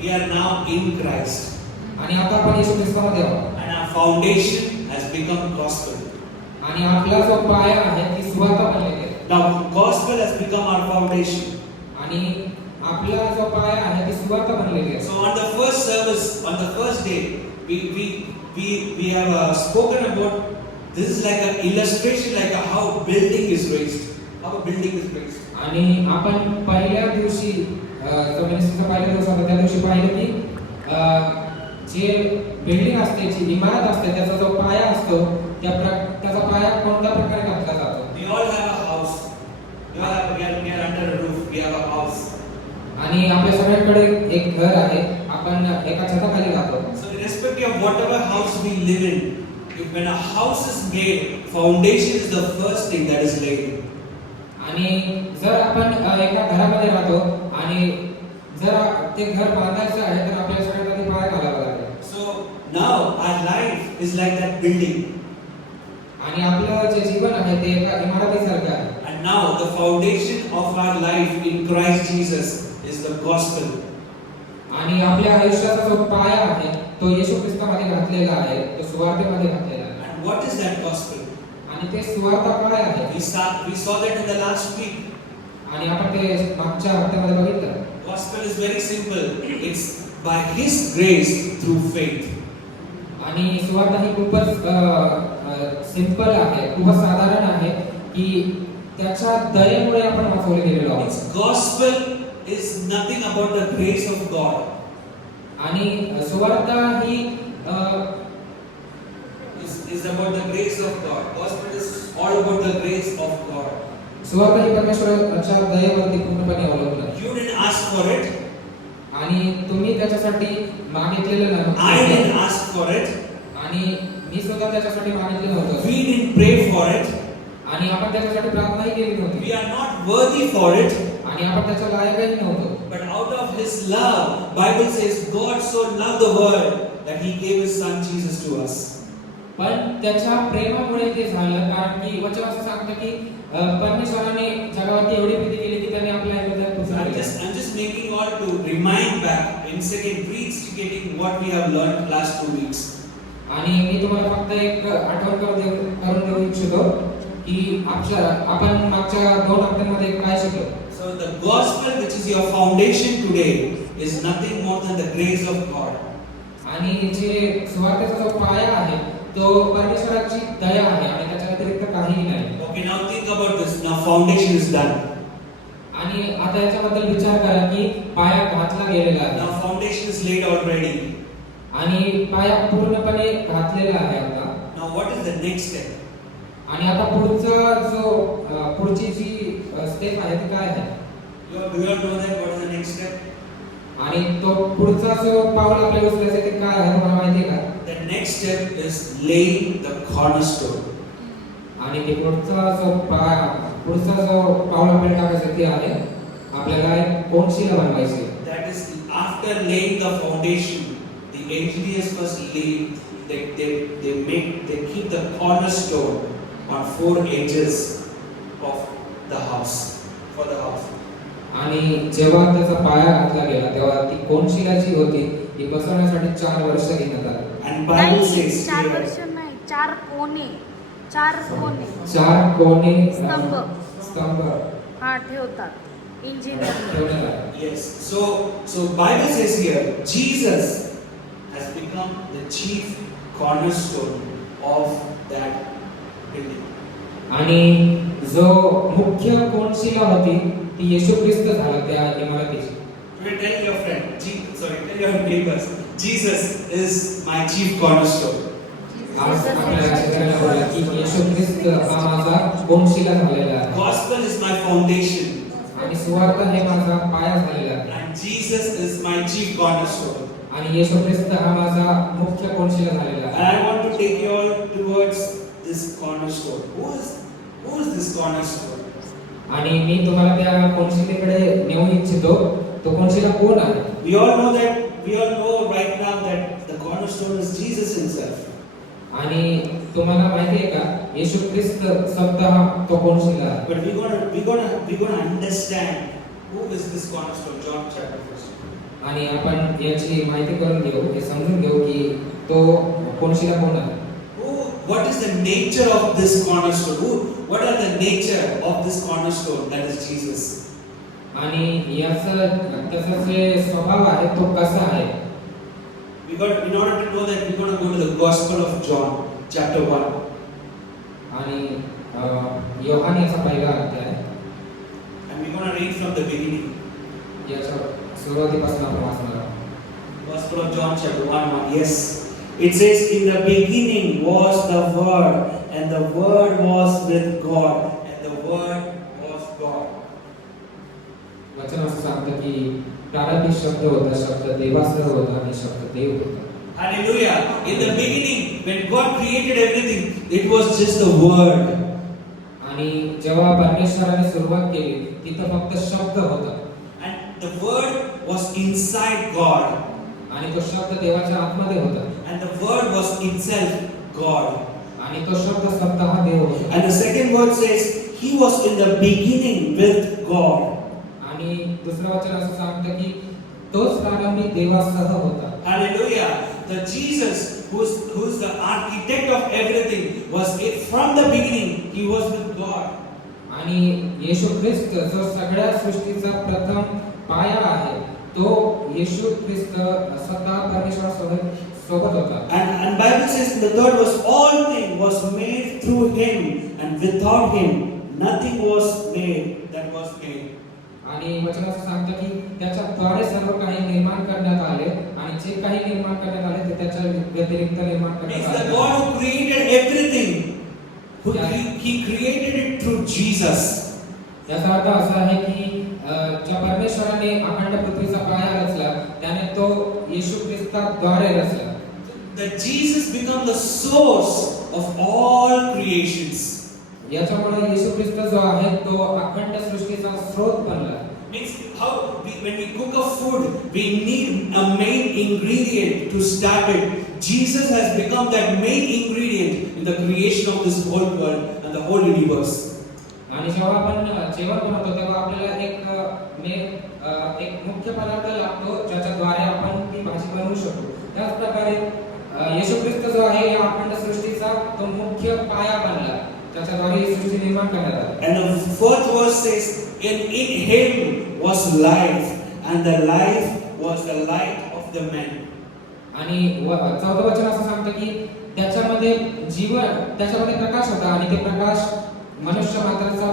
we are now in Christ. आणि आता आपण येशू ख्रिस्तामध्ये आहोत. And our foundation has become gospel. आणि आपला जो पाया आहे ती सुवार्ता बनलेली आहे. Now gospel has become our foundation. आणि आपला जो पाया आहे ती सुवार्ता बनलेली आहे. So on the first service, on the first day, we have spoken about this is like an illustration like how building is raised. How a building is raised. आणि आपण पहिल्या दिवशी जो मिनिस्ट्रीचा पहिला दिवस होता त्या दिवशी पाहिलं की जे बिल्डिंग असते जी इमारत असते त्याचा जो पाया असतो त्याचा पाया कोणत्या प्रकारे घातला जातो. We all have a house. We are under a roof. We have a house. आणि आपल्या सगळ्यांकडे एक घर आहे. आपण एका छताखाली राहतो. So irrespective of whatever house we live in, when a house is made, foundation is the first thing that is laid. आणि जर आपण एका घरामध्ये राहतो आणि जर ते घर बांधायचं आहे तर आपल्याला सगळ्यात आधी पाया घालावा लागेल. So now our life is like that building. आणि आपलं जे जीवन आहे ते एका इमारतीसारखं आहे. And now the foundation of our life in Christ Jesus is the gospel. आणि आपल्या आयुष्याचा जो पाया आहे तो येशू ख्रिस्तामध्ये घातलेला आहे. तो सुवार्तेमध्ये घातलेला आहे. And what is that gospel? आणि ते सुवार्ता काय आहे? We saw that in the last week. आणि आपण ते मागच्या हप्त्यामध्ये बघितलं. Gospel is very simple. It's by His grace through faith. आणि सुवार्ता ही खूपच सिंपल आहे, खूपच साधारण आहे की त्याच्या दयेमुळे आपण वाचवले गेलेलो आहोत. Its gospel is nothing about the grace of God. आणि सुवार्ता ही is about the grace of God. Gospel is all about the grace of God. सुवार्ता ही परमेश्वराच्या दयेवरती पूर्णपणे अवलंबून आहे. You didn't ask for it. आणि तुम्ही त्याच्यासाठी मागितलेलं I नाही. didn't ask for it. आणि मी सुद्धा त्याच्यासाठी मागितलं नव्हतं. We didn't pray for it. आणि आपण त्याच्यासाठी प्रार्थनाही केली नव्हती. We are not worthy for it. आणि आपण त्याच्या लायकही नव्हतो. But out of His love, Bible says God so loved the world that He gave His Son Jesus to us. पण त्याच्या प्रेमामुळे ते झालं कारण की वचन असं सांगतं की परमेश्वराने जगावरती एवढी प्रीती केली की त्याने आपल्या हृदयात पुसून I'm टाकलं. just making all to remind back in second reinstigating what we have learned last 2 weeks. आणि मी तुम्हाला फक्त एक आठवण करून देऊ इच्छितो की आपण मागच्या 2 हप्त्यांमध्ये काय शिकलो. So the gospel, which is your foundation today, is nothing more than the grace of God. आणि जे सुवार्तेचा जो पाया आहे तो परमेश्वराची दया आहे आणि त्याच्या व्यतिरिक्त काहीही नाही. Okay, now think about this. Now foundation is done. आणि आता याच्याबद्दल विचार करा की पाया घातला गेलेला आहे. Now foundation is laid already. आणि पाया पूर्णपणे घातलेला आहे आता. Now what is the next step? आणि आता पुढची जी स्टेप आहे ती काय आहे? Do you all know that? What is the next step? आणि तो पुढचा जो पाऊल आपल्याला उचलायचं ते काय आहे तुम्हाला माहिती आहे का? The next step is laying the cornerstone. आणि ते पुढचा जो पाऊल आपल्याला टाकायचं ते आहे आपल्याला एक कोनशिला बनवायची. That is after laying the foundation, the engineers first they keep the cornerstone on 4 edges of the house for the house. आणि जेव्हा त्याचा पाया घातला गेला तेव्हा ती कोनशिला जी होती ती बसवण्यासाठी 4 वर्ष घेण्यात आली. And Bible says 4 here, वर्ष नाही, 4 कोणे. 4 कोणे. 4 कोने स्तंभ हा ठेवतात इंजिनियर. ठेवण्यात आले. yes. So Bible says here, Jesus has become the chief cornerstone of that building. आणि जो मुख्य कोनशिला होती ती येशू ख्रिस्त झाला त्या इमारतीची. Today tell your friend, tell your neighbors, Jesus is my chief cornerstone. आज आपल्याला सगळ्यांना बोला की येशू ख्रिस्त हा माझा कोनशिला झालेला आहे. Gospel is my foundation. आणि सुवार्ता हे माझा पाया झालेला आहे. And Jesus is my chief cornerstone. आणि येशू ख्रिस्त हा माझा मुख्य कोनशिला झालेला And आहे. I want to take you all towards this cornerstone. Who is this cornerstone? आणि मी तुम्हाला त्या कोनशिलेकडे नेऊ इच्छितो. तो कोनशिला कोण आहे? We all know right now that the cornerstone is Jesus himself. आणि तुम्हाला माहिती आहे का येशू ख्रिस्त स्वतः तो कोनशिला आहे. But we're gonna understand who is this cornerstone. John chapter 1. आणि आपण याची माहिती करून घेऊ, हे समजून घेऊ की तो कोनशिला कोण आहे. What is the nature of this cornerstone? What are the nature of this cornerstone? That is Jesus. आणि त्याचा जे स्वभाव आहे तो कसा आहे. In order to know that, we're going to go to the Gospel of John, chapter 1. आणि योहान याचा पहिला अध्याय And we're going to read from the beginning. याच्या सुरुवातीपासून आपण वाचणार आहोत. Gospel of John, chapter 1. Yes. It says, in the beginning was the Word, and the Word was with God, and the Word was God. वचन असं सांगतं की प्रारंभी शब्द होता, शब्द देवासह होता आणि शब्द देव होता. Hallelujah. In the beginning, when God created everything, it was just the Word. आणि जेव्हा परमेश्वराने सुरुवात केली तिथं फक्त शब्द होता. And the Word was inside God. आणि तो शब्द देवाच्या आतमध्ये होता. And the Word was itself God. आणि तो शब्द स्वतः देव होता. And the second word says, He was in the beginning with God. आणि दुसरं वचन असं सांगतं की तोच प्रारंभी देवासह होता. Hallelujah. The Jesus, who's the architect of everything, was from the beginning. He was with God. आणि येशू ख्रिस्त जो सगळ्या सृष्टीचा प्रथम पाया आहे तो येशू ख्रिस्त स्वतः परमेश्वरासोबत होता. And Bible says in the third verse, all things was made through Him, and without Him nothing was made that was made. आणि वचन असं सांगतं की त्याच्याद्वारे सर्व काही निर्माण करण्यात आले आणि जे काही निर्माण करण्यात आले ते त्याच्या व्यतिरिक्त निर्माण It's करण्यात the आले. God who created everything. He created it through Jesus. याचा अर्थ असा आहे की ज्या परमेश्वराने अखंड पृथ्वीचा पाया रचला त्याने तो येशू ख्रिस्ताद्वारे रचला. That Jesus become the source of all creations. याच्यामुळे येशू ख्रिस्त जो आहे तो अखंड सृष्टीचा स्रोत बनला. Means when we cook a food, we need a main ingredient to start it. Jesus has become that main ingredient in the creation of this whole world and the whole universe. आणि जेव्हा आपण जेवण बनवतो तेव्हा आपल्याला एक मुख्य पदार्थ लागतो ज्याच्याद्वारे आपण ती भाजी बनवू शकतो. त्याच प्रकारे येशू ख्रिस्त जो आहे या अखंड सृष्टीचा तो मुख्य पाया बनला ज्याच्याद्वारे ही सृष्टी निर्माण करण्यात आली. And the fourth verse says, in Him was life, and the life was the light of the man. आणि चौथं वचन असं सांगतं की त्याच्यामध्ये प्रकाश होता आणि ते प्रकाश मनुष्य मात्राचा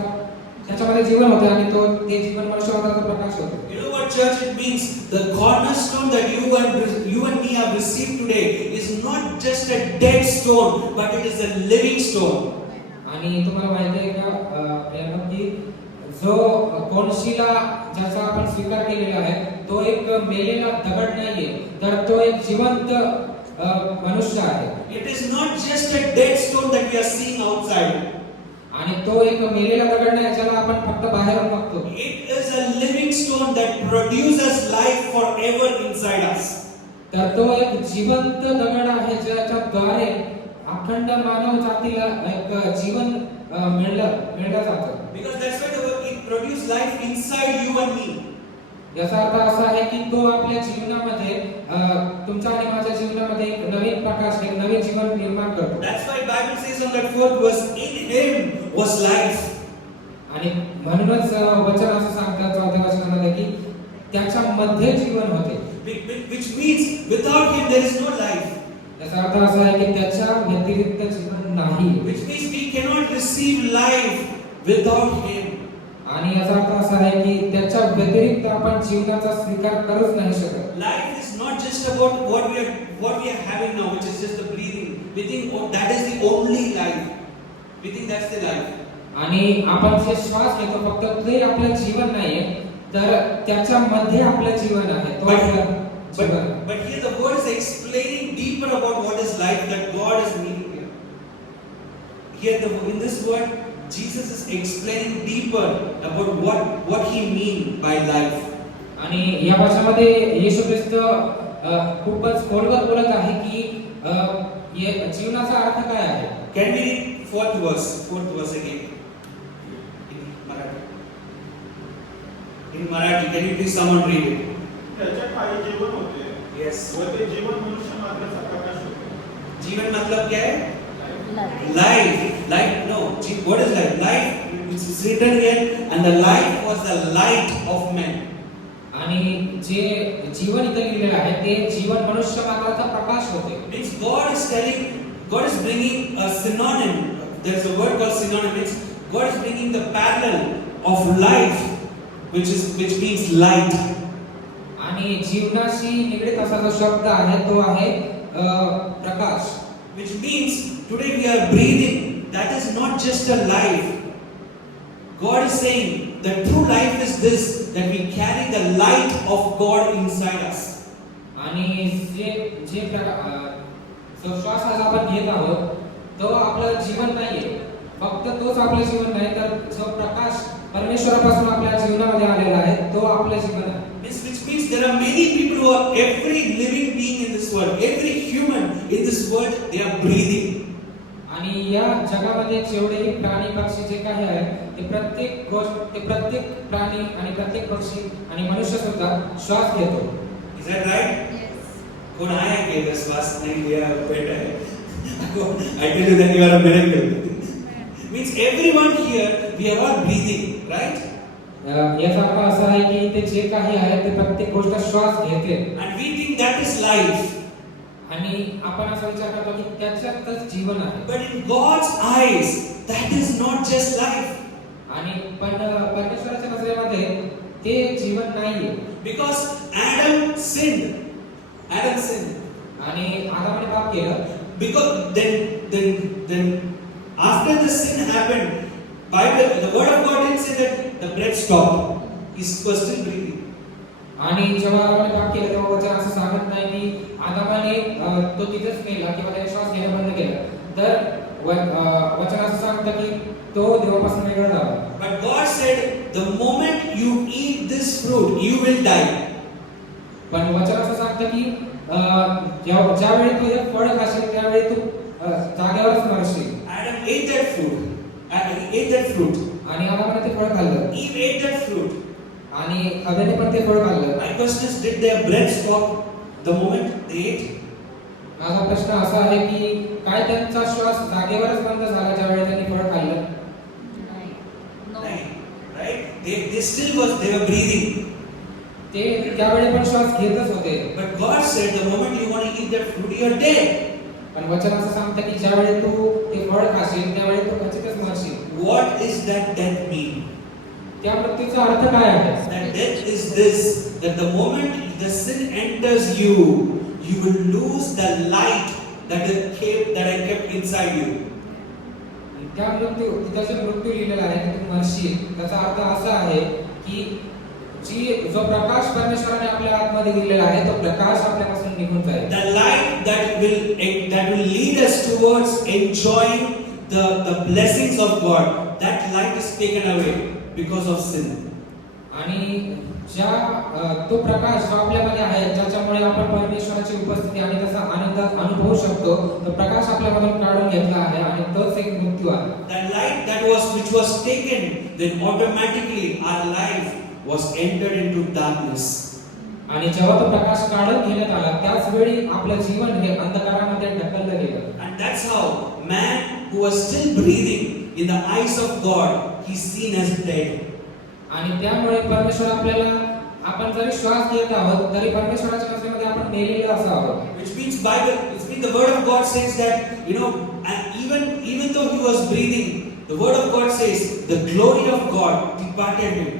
त्याच्यामध्ये जीवन होते आणि ते जीवन मनुष्य मात्राचा प्रकाश होता. You know what, church, it means the cornerstone that you and me have received today is not just a dead stone, but it is a living stone. आणि तुम्हाला माहिती आहे का प्रेम की जो कोनशिला ज्याचा आपण स्वीकार केलेला आहे तो एक मेलेला दगड नाहीये तर तो एक जिवंत मनुष्य आहे. It is not just a dead stone that we are seeing outside. आणि तो एक मेलेला दगड नाही ज्याला आपण फक्त बाहेरून बघतो. It is a living stone that produces life forever inside us. तर तो एक जिवंत दगड आहे ज्याच्याद्वारे अखंड मानव जातीला एक जीवन मिळलं जातं. Because that's why it produces life inside you and me. याचा अर्थ असा आहे की तो आपल्या जीवनामध्ये तुमच्या आणि माझ्या जीवनामध्ये एक नवीन प्रकाश एक नवीन जीवन निर्माण करतो. That's why Bible says on that fourth verse, in Him was life. आणि म्हणूनच वचन असं सांगतात चौथ्या वचनामध्ये की त्याच्यामध्ये जीवन होते. Which means without Him there is no life. याचा अर्थ असा आहे की त्याच्या व्यतिरिक्त जीवन नाही. Which means we cannot receive life without Him. आणि याचा अर्थ असा आहे की त्याच्या व्यतिरिक्त आपण जीवनाचा स्वीकार करूच नाही शकत. Life is not just about what we are having now, which is just the breathing. We think oh, that is the only life. We think that's the life. आणि आपण जे श्वास घेतो फक्त ते आपलं जीवन नाहीये, तर त्याच्यामध्ये आपलं जीवन आहे. तो आपलं जीवन. But here the word is explaining deeper about what is life that God is meaning here. Here in this word, Jesus is explaining deeper about what He mean by life. आणि या भाषेमध्ये येशू ख्रिस्त खूपच खोलवर बोलत आहे की जीवनाचा अर्थ काय आहे. Can we read fourth verse again? In Marathi. In Marathi, can you please someone read it? त्याच्या ठाई जीवन होते Yes. व ते जीवन मनुष्य मात्राचा प्रकाश होते. जीवन मतलब क्या है? Life. No. What is life? Life, which is written here, and the life was the light of men. आणि जे जीवन इथे लिहिलेलं आहे ते जीवन मनुष्य मात्राचा प्रकाश होते. Means God is bringing a synonym. There is a word called synonym. Means God is bringing the parallel of life, which means light. आणि जीवनाशी निगडित असा जो शब्द आहे तो आहे प्रकाश. Which means today we are breathing. That is not just a life. God is saying the true life is this, that we carry the light of God inside us. आणि जे श्वास आज आपण घेत आहोत तो आपलं जीवन नाहीये. फक्त तोच आपलं जीवन नाही, तर जो प्रकाश परमेश्वरापासून आपल्या जीवनामध्ये आलेला आहे तो आपलं जीवन आहे. Which means there are many people who are every living being in this world, every human in this world, they are breathing. आणि या जगामध्ये जेवढेही प्राणी पक्षी जे काही आहेत ते प्रत्येक प्राणी आणि प्रत्येक पक्षी आणि मनुष्य सुद्धा श्वास घेतो. Is that right? Yes. कौन आया कि अगर श्वास नहीं लिया बेटा है? I tell you that you are a miracle. Means everyone here, we are all breathing, right? याचा अर्थ असा आहे की ते जे काही आहे ते प्रत्येक गोष्ट श्वास घेते. And we think that is life. आणि आपण असा विचार करतो की त्याच्यातच जीवन आहे. But in God's eyes, that is not just life. आणि पण परमेश्वराच्या नजरेमध्ये ते जीवन नाहीये. Because Adam sinned. आणि आदामाने पाप केलं. Because then after the sin happened, the word of God didn't say that the breath stopped. He was still breathing. आणि जेव्हा आदामाने पाप केलं तेव्हा वचन असं सांगत नाही की आदामाने तो तिथेच मेला किंवा त्याने श्वास घेणं बंद केलं. तर वचन असं सांगतं की तो देवापासून वेगळा झाला. But God said, the moment you eat this fruit, you will die. पण वचन असं सांगतं की ज्यावेळी तू हे फळ खाशील त्यावेळी तू जागेवरच मरशील. Adam ate that fruit. He ate that fruit. आणि आदामाने ते फळ खाल्लं. Eve ate that fruit. आणि हवेने पण ते फळ खाल्लं. My question is, did their breath stop the moment they ate? माझा प्रश्न असा आहे की काय त्यांचा श्वास जागेवरच बंद झाला ज्यावेळी त्यांनी फळ खाल्लं? No. Right? They still were breathing. ते त्यावेळी पण श्वास घेतच होते. But God said, the moment you want to eat that fruit, you are dead. पण वचन असं सांगतं की ज्यावेळी तू ते फळ खाशील त्यावेळी तू खचितच मरशील. What is that death mean? त्या मृत्यूचा अर्थ काय आहे? That death is this, that the moment the sin enters you, you will lose the light that I kept inside you. त्या तिथे जे मृत्यू लिहिलेला आहे की तू मरशील, त्याचा अर्थ असा आहे की जो प्रकाश परमेश्वराने आपल्या आतमध्ये दिलेला आहे तो प्रकाश आपल्यापासून निघून जाईल. The light that will lead us towards enjoying the blessings of God, that light is taken away because of sin. आणि तो प्रकाश जो आपल्यामध्ये आहे ज्याच्यामुळे आपण परमेश्वराची उपस्थिती आणि त्याचा आनंद अनुभवू शकतो, तो प्रकाश आपल्यामधून काढून घेतला आहे आणि तोच एक मृत्यू आहे. That light which was taken, then automatically our life was entered into darkness. आणि जेव्हा तो प्रकाश काढून घेण्यात आला त्याच वेळी आपलं जीवन हे अंधकारामध्ये ढकललं गेलं. And that's how man who was still breathing in the eyes of God, he's seen as dead. आणि त्यामुळे परमेश्वर आपल्याला आपण जरी श्वास घेत आहोत तरी परमेश्वराच्या नजरेमध्ये आपण मेलेले असावं. Which means the word of God says that, and even though he was breathing, the word of God says the glory of God departed him.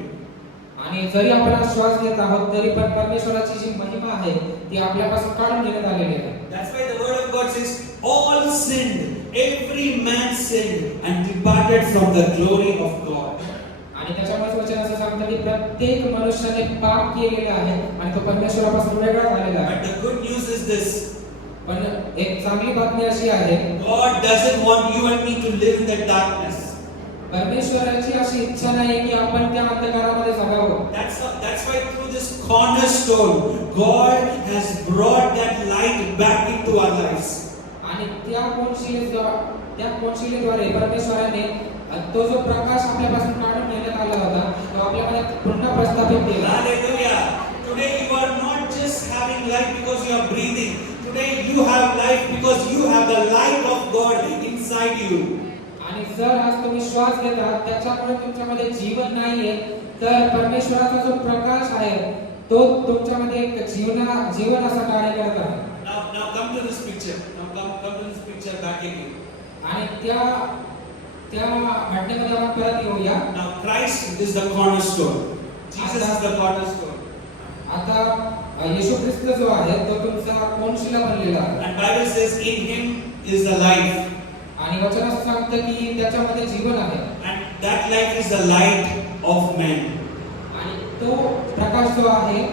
आणि जरी आपण श्वास घेत आहोत तरी पण परमेश्वराची जी महिमा आहे ती आपल्यापासून काढून घेण्यात आलेली आहे. That's why the word of God says all sinned, every man sinned and departed from the glory of God. आणि त्याच्यामुळे वचन असं सांगतं की प्रत्येक मनुष्याने पाप केलेलं आहे आणि तो परमेश्वरापासून वेगळा झालेला आहे. But the good news is this. पण एक चांगली बातमी अशी आहे, God doesn't want you and me to live in that darkness. परमेश्वराची अशी इच्छा नाही की आपण त्या अंधकारामध्ये जगावं. That's why through this cornerstone, God has brought that light back into our lives. आणि त्या कोणशिलेद्वारे परमेश्वराने तो जो प्रकाश आपल्यापासून काढून नेण्यात आला होता तो आपल्यामध्ये पुन्हा प्रस्थापित केला. Hallelujah. Today you are not just having life because you are breathing. Today you have life because you have the light of God inside you. आणि जर आज तुम्ही श्वास घेता त्याच्यामुळे तुमच्यामध्ये जीवन नाहीये तर परमेश्वराचा जो प्रकाश आहे तो तुमच्यामध्ये एक जीवन असा कार्य करत आहे. Now come to this picture. Now come to this picture back again. आणि त्या घटनेमध्ये आपण परत येऊया. Now Christ is the cornerstone. Jesus is the cornerstone. आता येशू ख्रिस्त जो आहे तो तुमचा कोनशिला बनलेला आहे. And Bible says in him is the life. आणि वचन असं सांगतं की त्याच्यामध्ये जीवन आहे. And that life is the light of man. आणि तो प्रकाश जो आहे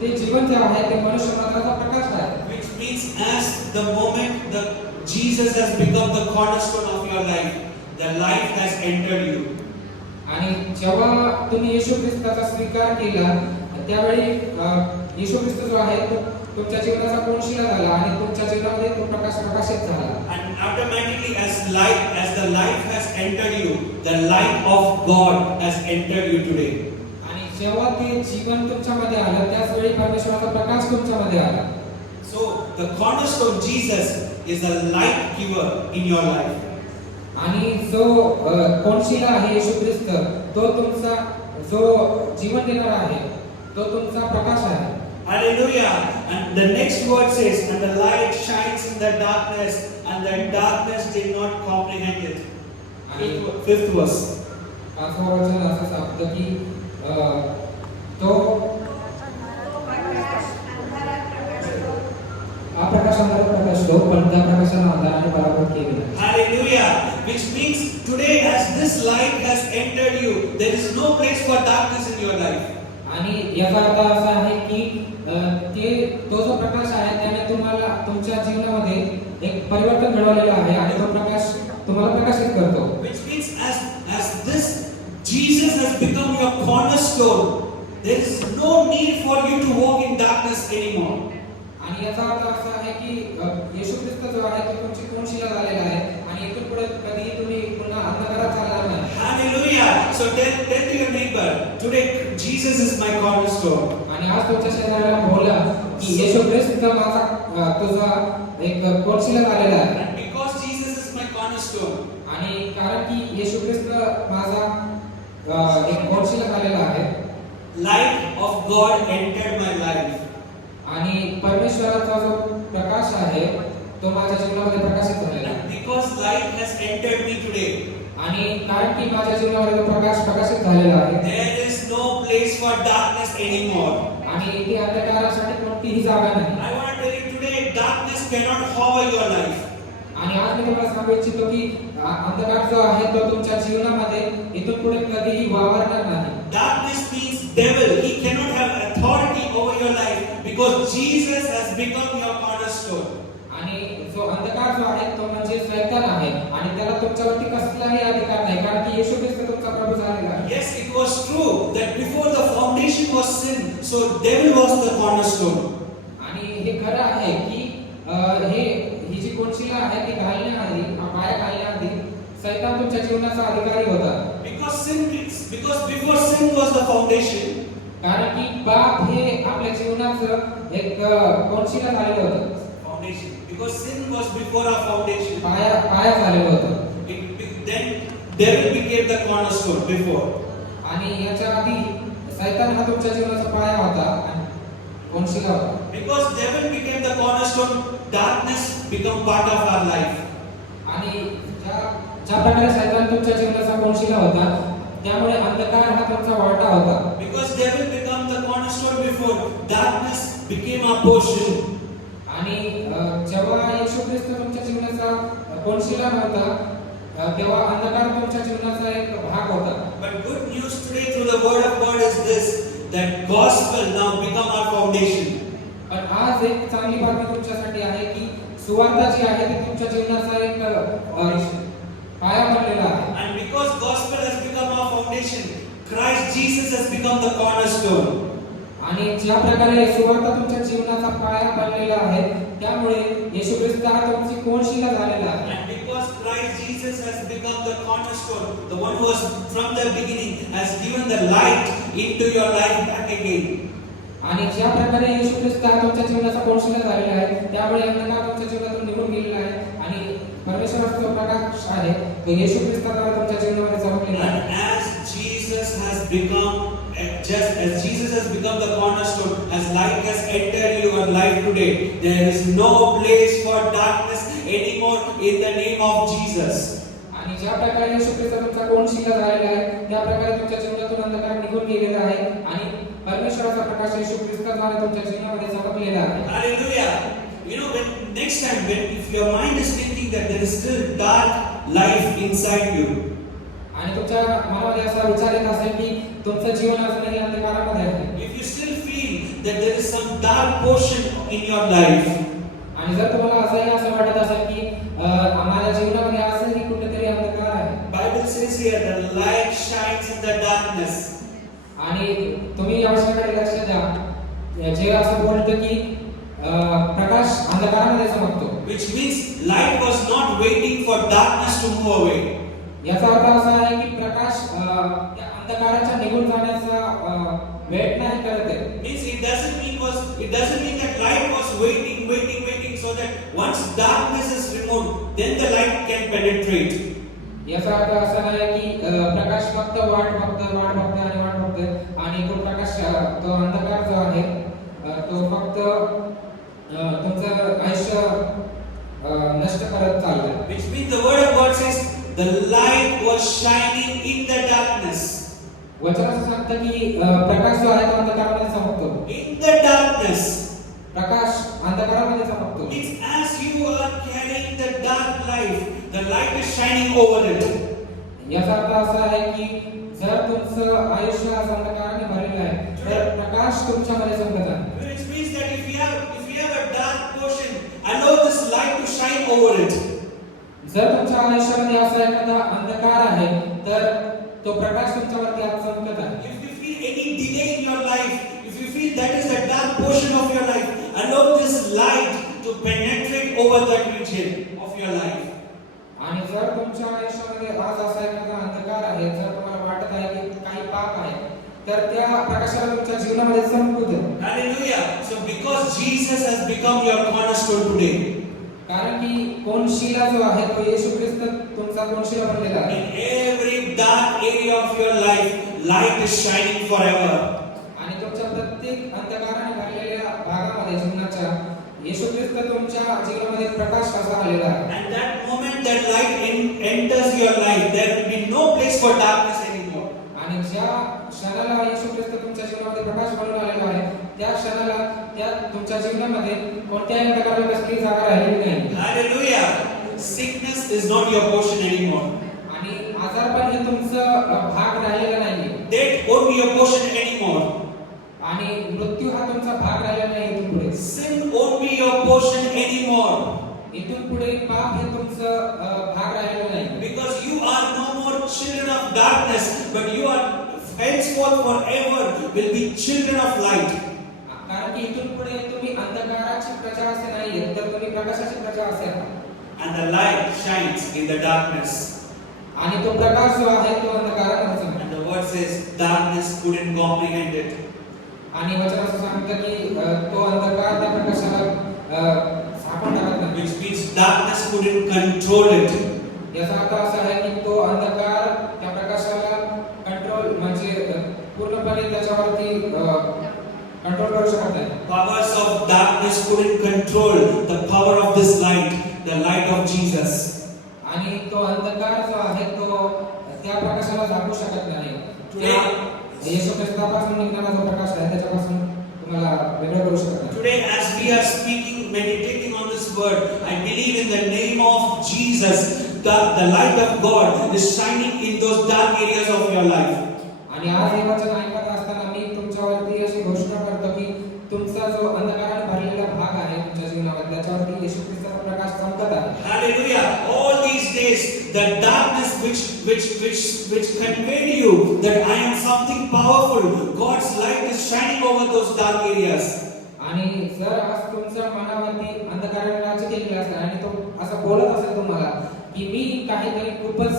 ते जीवन जे आहे ते मनुष्य मात्राचा प्रकाश आहे. Which means as the moment the Jesus has become the cornerstone of your life, the life has entered you. आणि जेव्हा तुम्ही येशू ख्रिस्ताचा स्वीकार केला त्यावेळी येशू ख्रिस्त जो आहे तो तुमच्या जीवनाचा कोनशिला झाला आणि तुमच्या जीवनामध्ये तो प्रकाश प्रकाशित झाला. And automatically as the life has entered you, the light of God has entered you today. आणि जेव्हा ते जीवन तुमच्यामध्ये आलं त्याच वेळी परमेश्वराचा प्रकाश तुमच्यामध्ये आला. So the cornerstone Jesus is the light giver in your life. आणि जो कोनशिला आहे येशू ख्रिस्त तो तुमचा जो जीवन देणारा आहे तो तुमचा प्रकाश आहे. Hallelujah. And the next word says, and the light shines in the darkness, and the darkness did not comprehend it. Fifth verse. पाचवं वचन असं सांगतं की तो अप्रकाश अंधारात प्रकाशतो पण त्या प्रकाशाला अंधाराने पराभूत केले. Hallelujah. Which means today as this light has entered you, there is no place for darkness in your life. आणि याचा अर्थ असा आहे की तो जो प्रकाश आहे त्याने तुम्हाला तुमच्या जीवनामध्ये एक परिवर्तन घडवलेलं आहे आणि तो प्रकाश तुम्हाला प्रकाशित करतो. Which means as this Jesus has become your cornerstone, there is no need for you to walk in darkness anymore. आणि याचा अर्थ असा आहे की येशू ख्रिस्त जो आहे तो तुमची कोनशिला झालेला आहे आणि इथून पुढे कधी तुम्ही पुन्हा अंधकारात चालणार नाही. Hallelujah. So tell to your neighbor, today Jesus is my cornerstone. आणि आज तुमच्या शेजाऱ्याला बोला की येशू ख्रिस्त माझा तुझा एक कोनशिला झालेला आहे. And because Jesus is my cornerstone, आणि कारण की येशू ख्रिस्त माझा एक कोनशिला झालेला आहे, light of God entered my life. आणि परमेश्वराचा जो प्रकाश आहे तो माझ्या जीवनामध्ये प्रकाशित झालेला आहे. And because light has entered me today, आणि कारण की माझ्या जीवनामध्ये तो प्रकाश प्रकाशित झालेला आहे, there is no place for darkness anymore. आणि इथे अंधकारासाठी कोणतीही जागा नाही. I want to tell you today, darkness cannot hover your life. आणि आज मी तुम्हाला सांगू इच्छितो की अंधकार जो आहे तो तुमच्या जीवनामध्ये इथून पुढे कधीही वावरणार नाही. Darkness means devil. He cannot have authority over your life because Jesus has become your cornerstone. आणि जो अंधकार जो आहे तो म्हणजे शैतान आहे आणि त्याला तुमच्यावरती कसलाही अधिकार नाही कारण की येशू ख्रिस्त तुमचा प्रभू झालेला आहे. Yes, it was true that before the foundation was sin, so devil was the cornerstone. आणि हे खरं आहे की ही जी कोनशिला आहे ती घालण्याआधी पाया घालण्याआधी शैतान तुमच्या जीवनाचा अधिकारी होता. Because before sin was the foundation. कारण की पाप हे आपल्या जीवनाचं एक कोनशिला झालेलं होतं. Foundation. Because sin was before our foundation. पाया झालेलं होतं. Then devil became the cornerstone before. आणि याच्या आधी शैतान हा तुमच्या जीवनाचा पाया होता. cornerstone, darkness become part of our life. आणि ज्या प्रकारे शैतान तुमच्या जीवनाचा कोनशिला होता, त्यामुळे अंधकार हा तुमचा वाटा होता. Because devil become the cornerstone before, darkness became our portion. आणि जेव्हा येशू ख्रिस्त तुमच्या जीवनाचा कोनशिला नव्हता, तेव्हा अंधकार तुमच्या जीवनाचा एक भाग होता. But good news today through the word of God is this, that gospel now become our foundation. पण आज एक चांगली बातमी तुमच्यासाठी आहे की सुवार्ता जी आहे ती तुमच्या जीवनाचा एक पाया बनलेला आहे. And because gospel has become our foundation, Christ Jesus has become the cornerstone. आणि ज्या प्रकारे सुवार्ता तुमच्या जीवनाचा पाया बनलेला आहे, त्यामुळे येशू ख्रिस्त हा तुमची कोनशिला झालेला आहे. And because Christ Jesus has become the cornerstone, the one who was from the beginning has given the light into your life back again. आणि ज्या प्रकारे येशू ख्रिस्त हा तुमच्या जीवनाचा कोनशिला झालेला आहे, त्यामुळे अंधकार तुमच्या जीवनातून निघून गेलेला आहे आणि परमेश्वराचा जो प्रकाश आहे तो येशू ख्रिस्ताद्वारा तुमच्या जीवनामध्ये चमकलेला आहे. And as Jesus has become just as Jesus has become the cornerstone, as light has entered your life today, there is no place for darkness anymore in the name of Jesus. आणि ज्या प्रकारे येशू ख्रिस्त तुमचा कोनशिला झालेला आहे, त्या प्रकारे तुमच्या जीवनातून अंधकार निघून गेलेला आहे आणि परमेश्वराचा प्रकाश येशू ख्रिस्ताद्वारे तुमच्या जीवनामध्ये चमकलेला आहे. Hallelujah. You know, when next time when if your mind is thinking that there is still dark life inside you, आणि तुमच्या मनामध्ये असा विचार येत असेल की तुमचं जीवन अजूनही अंधकारामध्ये आहे, if you still feel that there is some dark portion in your life, आणि जर तुम्हाला असं वाटत असेल की माझ्या जीवनामध्ये असंही कुठेतरी अंधकार आहे, Bible says here the light shines in the darkness. आणि तुम्ही या विषयाकडे लक्ष द्या, जे असं बोलतं की प्रकाश अंधकारामध्ये चमकतो, Which means light was not waiting for darkness to move away. याचा अर्थ असा आहे की प्रकाश त्या अंधकाराच्या निघून जाण्याचा वेट नाही करत आहे. Means it doesn't mean that light was waiting so that once darkness is removed, then the light can penetrate. याचा अर्थ असा नाही की प्रकाश फक्त वाट बघते आणि तो प्रकाश तो अंधकार जो आहे तो फक्त तुमचं आयुष्य नष्ट करत चाललंय. Which means the word of God says the light was shining in the darkness. वचन असं सांगतं की प्रकाश जो आहे तो अंधकारामध्ये चमकतो. In the darkness. प्रकाश अंधकारामध्ये चमकतो. Means as you are carrying the dark life, the light is shining over it. याचा अर्थ असा आहे की जर तुमचं आयुष्य अंधकाराने भरलेलं आहे तर प्रकाश तुमच्यामध्ये चमकत आहे. Which means that if you have a dark portion, allow this light to shine over it. जर तुमच्या आयुष्यामध्ये असा एखादा अंधकार आहे तर तो प्रकाश तुमच्यावरती आज चमकत आहे. If you feel any delay in your life, if you feel that is the dark portion of your life, allow this light to penetrate over that region of your life. आणि जर तुमच्या आयुष्यामध्ये आज असा एखादा अंधकार आहे, जर तुम्हाला वाटत आहे की काही पाप आहे, तर त्या प्रकाशाला तुमच्या जीवनामध्ये चमकू द्या. Hallelujah. So because Jesus has become your cornerstone today, कारण की कोनशिला जो आहे तो येशू ख्रिस्त तुमचा कोनशिला बनलेला आहे. in every dark area of your life, light is shining forever. आणि तुमच्या प्रत्येक अंधकाराने भरलेल्या भागामध्ये जीवनाच्या येशू ख्रिस्त तुमच्या जीवनामध्ये प्रकाश कसा आलेला आहे. And that moment that light enters your life, there will be no place for darkness anymore. आणि ज्या क्षणाला येशू ख्रिस्त तुमच्या जीवनामध्ये प्रकाश बनून आलेला आहे, त्या क्षणाला त्या तुमच्या जीवनामध्ये कोणत्याही अंधकाराला कसली जागा राहिलेली नाही. Hallelujah. Sickness is not your portion anymore. आणि आजारपण हे तुमचं भाग राहिलेला नाही. Death won't be your portion anymore. आणि मृत्यू हा तुमचा भाग राहिलेला नाही इथून पुढे. Sin won't be your portion anymore. इथून पुढे पाप हे तुमचं भाग राहिलेलं नाही. Because you are no more children of darkness, but you are henceforth forever will be children of light. कारण की इथून पुढे तुम्ही अंधकाराची प्रजा असे नाहीये, तर तुम्ही प्रकाशाची प्रजा असे आहात. And the light shines in the darkness. आणि तो प्रकाश जो आहे तो अंधकारामध्ये चमकतो. And the word says darkness couldn't comprehend it. आणि वचन असं सांगतं की तो अंधकार त्या प्रकाशाला झाकून टाकत नाही. Which means darkness couldn't control it. याचा अर्थ असा आहे की तो अंधकार त्या प्रकाशाला कंट्रोल म्हणजे पूर्णपणे त्याच्यावरती कंट्रोल करू शकत नाही. Powers of darkness couldn't control the power of this light, the light of Jesus. आणि तो अंधकार जो आहे तो त्या प्रकाशाला दाबू शकत नाही. त्या येशू ख्रिस्तापासून निघणारा जो प्रकाश आहे त्याच्यापासून तुम्हाला वेगळं करू शकत नाही. Today, as we are speaking, meditating on this word, I believe in the name of Jesus, the light of God is shining in those dark areas of your life. आणि आज हे वचन ऐकत असताना मी तुमच्यावरती अशी घोषणा करतो की तुमचा जो अंधकाराने भरलेला भाग आहे तुमच्या जीवनामध्ये त्याच्यावरती येशू ख्रिस्ताचा प्रकाश चमकत आहे. Hallelujah! All these days, the darkness which conveyed you that I am something powerful, God's light is shining over those dark areas. आणि जर आज तुमच्या मनावरती अंधकाराने राज्य केलेलं असेल आणि तो असं बोलत असेल तुम्हाला की मी काहीतरी खूपच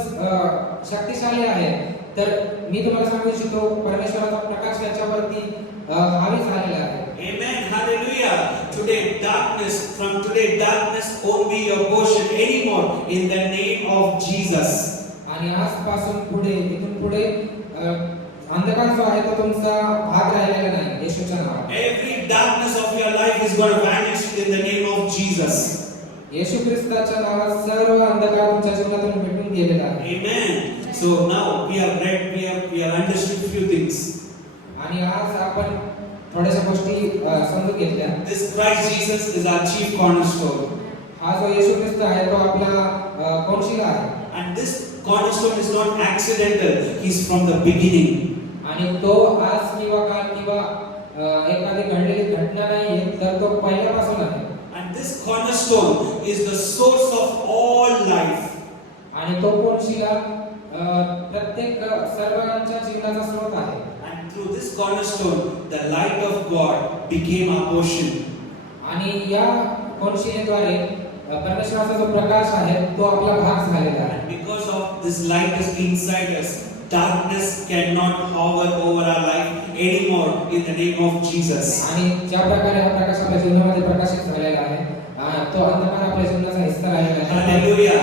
शक्तिशाली आहे, तर मी तुम्हाला सांगू इच्छितो परमेश्वराचा प्रकाश याच्यावरती हावी झालेला आहे. Amen. Hallelujah. From today, darkness won't be your portion anymore in the name of Jesus. आणि आजपासून पुढे इथून पुढे अंधकार जो आहे तो तुमचा भाग राहिलेला नाही येशूच्या नावात. Every darkness of your life is going to vanish in the name of Jesus. येशू ख्रिस्ताच्या नावात सर्व अंधकार तुमच्या जीवनातून मिटून गेलेला आहे. Amen. So now we have read, we have understood few things. आणि आज आपण थोड्याशा गोष्टी समजून घेतल्या. This Christ Jesus is our chief cornerstone. हा जो येशू ख्रिस्त आहे तो आपला कोणशिला आहे. And this cornerstone is not accidental. He's from the beginning. आणि तो आज किंवा काल किंवा एखादी घडलेली घटना नाही तर तो पहिल्यापासून आहे. And this cornerstone is the source of all life. आणि तो कोणशिला प्रत्येक सर्वांच्या जीवनाचा स्रोत आहे. And through this cornerstone, the light of God became our portion. आणि या कोणशिलेद्वारे परमेश्वराचा जो प्रकाश आहे तो आपला भाग झालेला आहे. And because of this light is inside us, darkness cannot hover over our life anymore in the name of Jesus. आणि ज्या प्रकारे हा प्रकाश आपल्या जीवनामध्ये प्रकाशित झालेला आहे तो अंधकार आपल्या जीवनाचा हिस्सा राहिलेला आहे. Hallelujah.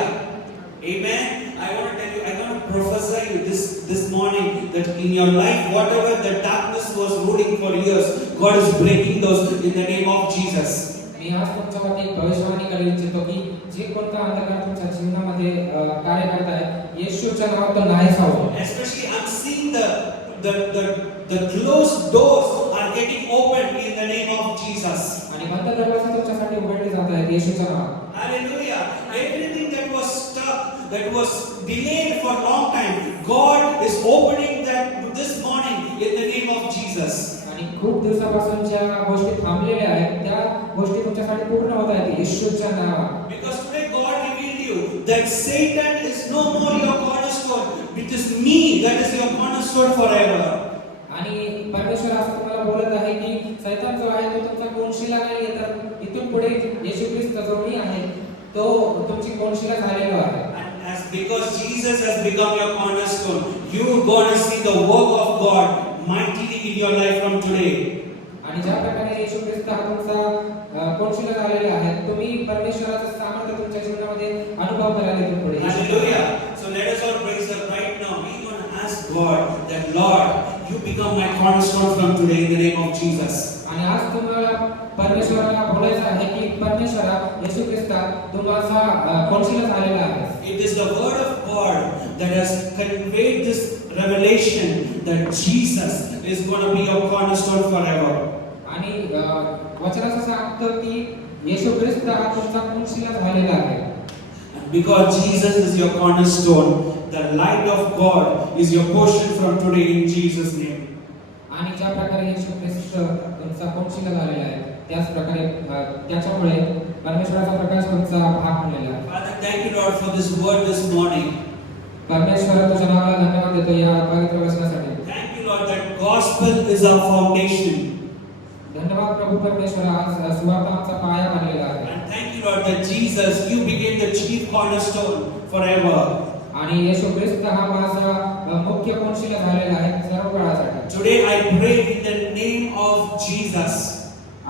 Amen. I want to tell you, I want to prophesy you this morning that in your life, whatever the darkness was ruling for years, God is breaking those in the name of Jesus. मी आज तुमच्यावरती एक भविष्यवाणी करू इच्छितो की जे कोणता अंधकार तुमच्या जीवनामध्ये कार्य करत आहे येशूच्या नावात तो नाहीस होईल. Especially I'm seeing the closed doors are getting opened in the name of Jesus. आणि बंद दरवाजे तुमच्यासाठी उघडले जात आहेत येशूच्या नावात. Hallelujah. Everything that was stuck, that was delayed for a long time, God is opening that this morning in the name of Jesus. आणि खूप दिवसापासून ज्या गोष्टी थांबलेल्या आहेत त्या गोष्टी तुमच्यासाठी पूर्ण होत आहेत येशूच्या नावात. Because today God revealed you that Satan is no more your cornerstone. It is me that is your cornerstone forever. आणि परमेश्वर असं तुम्हाला बोलत आहे की सैतान जो आहे तो तुमचा कोणशिला नाही तर इथून पुढे येशू ख्रिस्त जो मी आहे तो तुमची कोणशिला झालेला आहे. And as because Jesus has become your cornerstone, you are going to see the work of God mightily in your life from today. आणि ज्या प्रकारे येशू ख्रिस्त हा तुमचा कोणशिला झालेला आहे तुम्ही परमेश्वराचं सामर्थ्य तुमच्या जीवनामध्ये अनुभव करायला इथून पुढे. Hallelujah. So let us all praise God right now. We want to ask God that Lord, you become my cornerstone from today in the name of Jesus. आणि आज तुम्हाला परमेश्वराला बोलायचं आहे की परमेश्वरा येशू ख्रिस्ता तुमचा कोणशिला झालेला आहे. It is the word of God that has conveyed this revelation that Jesus is going to be your cornerstone forever. आणि वचनाचं सांगतं की येशू ख्रिस्त हा तुमचा कोणशिला झालेला आहे. And because Jesus is your cornerstone, the light of God is your portion from today in Jesus' name. आणि ज्या प्रकारे येशू ख्रिस्त तुमचा कोणशिला झालेला आहे त्याच प्रकारे त्याच्यामुळे परमेश्वराचा प्रकाश तुमचा भाग बनलेला आहे. Father, thank you Lord for this word this morning. परमेश्वर तुझ्या नावाला धन्यवाद देतो या पवित्र वचनासाठी. Thank you Lord that gospel is our foundation. धन्यवाद प्रभू परमेश्वर आज सुवार्ता आमचा पाया बनलेला आहे. And thank you Lord that Jesus, you became the chief cornerstone forever. आणि येशू ख्रिस्त हा माझा मुख्य कोणशिला झालेला आहे सर्व काळासाठी. Today I pray in the name of Jesus.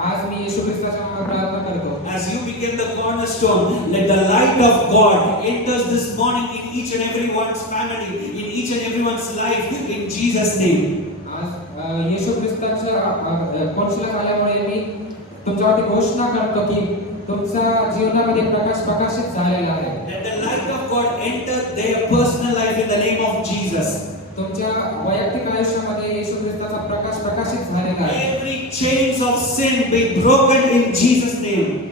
आज मी येशू ख्रिस्ताच्या नावात प्रार्थना करतो. As you became the cornerstone, let the light of God enters this morning in each and everyone's family, in each and everyone's life, in Jesus' name. आज येशू ख्रिस्ताच्या कौशल्यात आल्यामुळे मी तुमच्यावरती घोषणा करतो की तुमच्या जीवनामध्ये प्रकाश प्रकाशित झालेला आहे. That the light of God entered their personal life in the name of Jesus. तुमच्या वैयक्तिक आयुष्यामध्ये येशू ख्रिस्ताचा प्रकाश प्रकाशित झालेला आहे. Every chains of sin be broken in Jesus' name.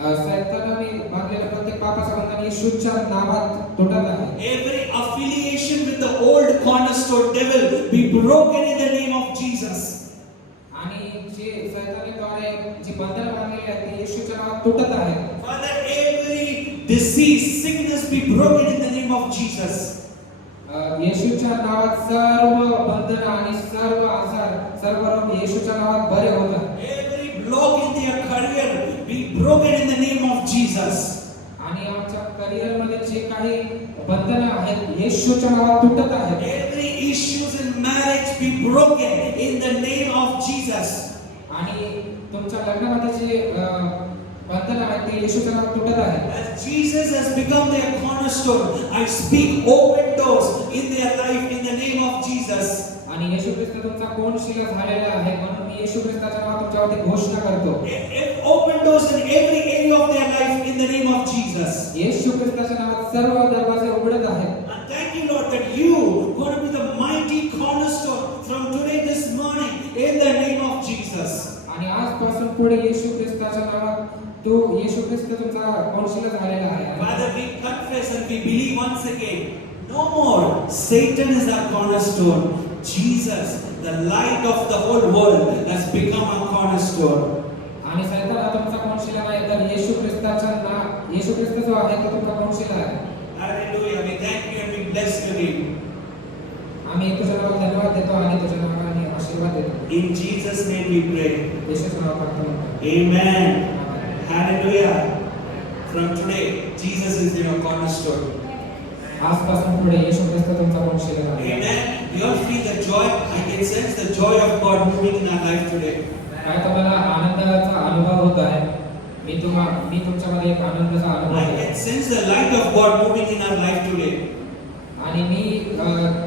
सैतानाने बांधलेलं प्रत्येक पापाचं बंधन येशूच्या नावात तुटत आहे. Every affiliation with the old cornerstone devil be broken in the name of Jesus. आणि जे सैतानाद्वारे जी बंधनं बांधलेली आहेत ती येशूच्या नावात तुटत आहेत. Father, every disease, sickness be broken in the name of Jesus. येशूच्या नावात सर्व बंधन आणि सर्व आजार सर्व रोग येशूच्या नावात बरे होतात. Every block in their career be broken in the name of Jesus. आणि आमच्या करिअर मध्ये जे काही बंधन आहेत येशूच्या नावात तुटत आहेत. Every issues in marriage be broken in the name of Jesus. आणि तुमच्या लग्नामध्ये जे बंधन आहेत ते येशूच्या नावात तुटत आहेत. As Jesus has become their cornerstone, I speak open doors in their life in the name of Jesus. आणि येशू ख्रिस्त तुमचा कोणशिला झालेला आहे म्हणून मी येशू ख्रिस्ताच्या नावात तुमच्यावरती घोषणा करतो. Open doors in every area of their life in the name of Jesus. येशू ख्रिस्ताच्या नावात सर्व दरवाजे उघडत आहेत. And thank you, Lord, that you going to be the mighty cornerstone from today this morning in the name of Jesus. आणि आजपासून पुढे येशू ख्रिस्ताच्या नावात तो येशू ख्रिस्त तुमचा कोणशिला झालेला आहे. Father, we confess and we believe once again, no more Satan is our cornerstone. Jesus, the light of the whole world, has become our cornerstone. आणि सैतान हा तुमचा कोणशिला नाही तर येशू ख्रिस्त जो आहे तो तुमचा कोणशिला आहे. Hallelujah. We thank you and we bless your name. आम्ही तुझ्या नावाला धन्यवाद देतो आणि तुझ्या नावाने आशीर्वाद देतो. In Jesus' name we pray. येशूच्या नावात प्रार्थना. Amen. Hallelujah. From today, Jesus is your cornerstone. आजपासून पुढे येशू ख्रिस्त तुमचा कोणशिला आहे. Amen. You all feel the joy. I can sense the joy of God moving in our life today. काय तुम्हाला आनंदाचा अनुभव होत आहे. मी तुमच्यामध्ये एक आनंदाचा अनुभव I आहे. can sense the light of God moving in our life today. आणि मी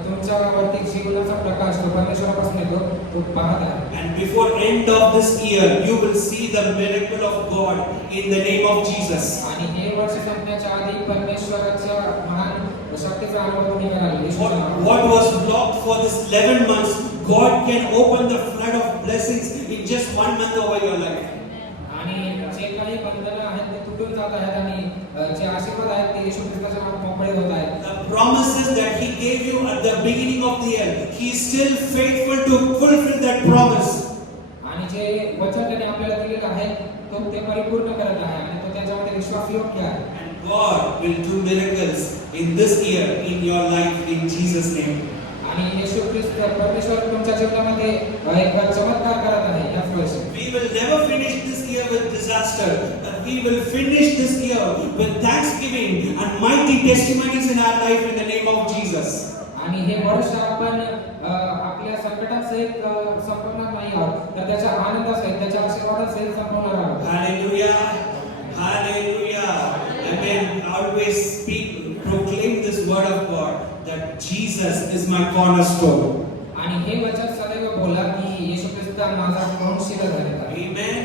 तुमच्यावरती जीवनाचा प्रकाश तो परमेश्वरापासून येतो तो पाहत आहे. And before end of this year, you will see the miracle of God in the name of Jesus. आणि हे वर्ष संपण्याच्या आधी परमेश्वराच्या महान शक्तीचा अनुभव तुम्ही कराल. What was blocked for this 11 months, God can open the flood of blessings in just 1 month over your life. आणि जे काही बंधनं आहेत ते तुटून जात आहेत आणि जे आशीर्वाद आहेत ते येशू ख्रिस्ताच्या नावात मोकळे होत आहेत. The promises that He gave you at the beginning of the year, He is still faithful to fulfill that promise. आणि जे वचन त्याने आपल्याला दिलेलं आहे तो ते परिपूर्ण करत आहे आणि तो त्याच्यामध्ये विश्वासयोग्य आहे. And God will do miracles in this year in your life in Jesus' name. आणि येशू ख्रिस्त परमेश्वर तुमच्या जीवनामध्ये एक चमत्कार करत आहे याच वर्षी. We will never finish this year with disaster, but we will finish this year with thanksgiving and mighty testimonies in our life in the name of Jesus. आणि हे वर्ष आपण आपल्या संकटासहित संपवणार नाही आहोत तर त्याच्या आनंदासहित त्याच्या आशीर्वादासहित संपवणार आहोत. Hallelujah. Hallelujah. Amen. Always speak, proclaim this word of God that Jesus is my cornerstone. आणि हे वचन सदैव बोला की येशू ख्रिस्त माझा कोणशिला झालेला आहे. Amen.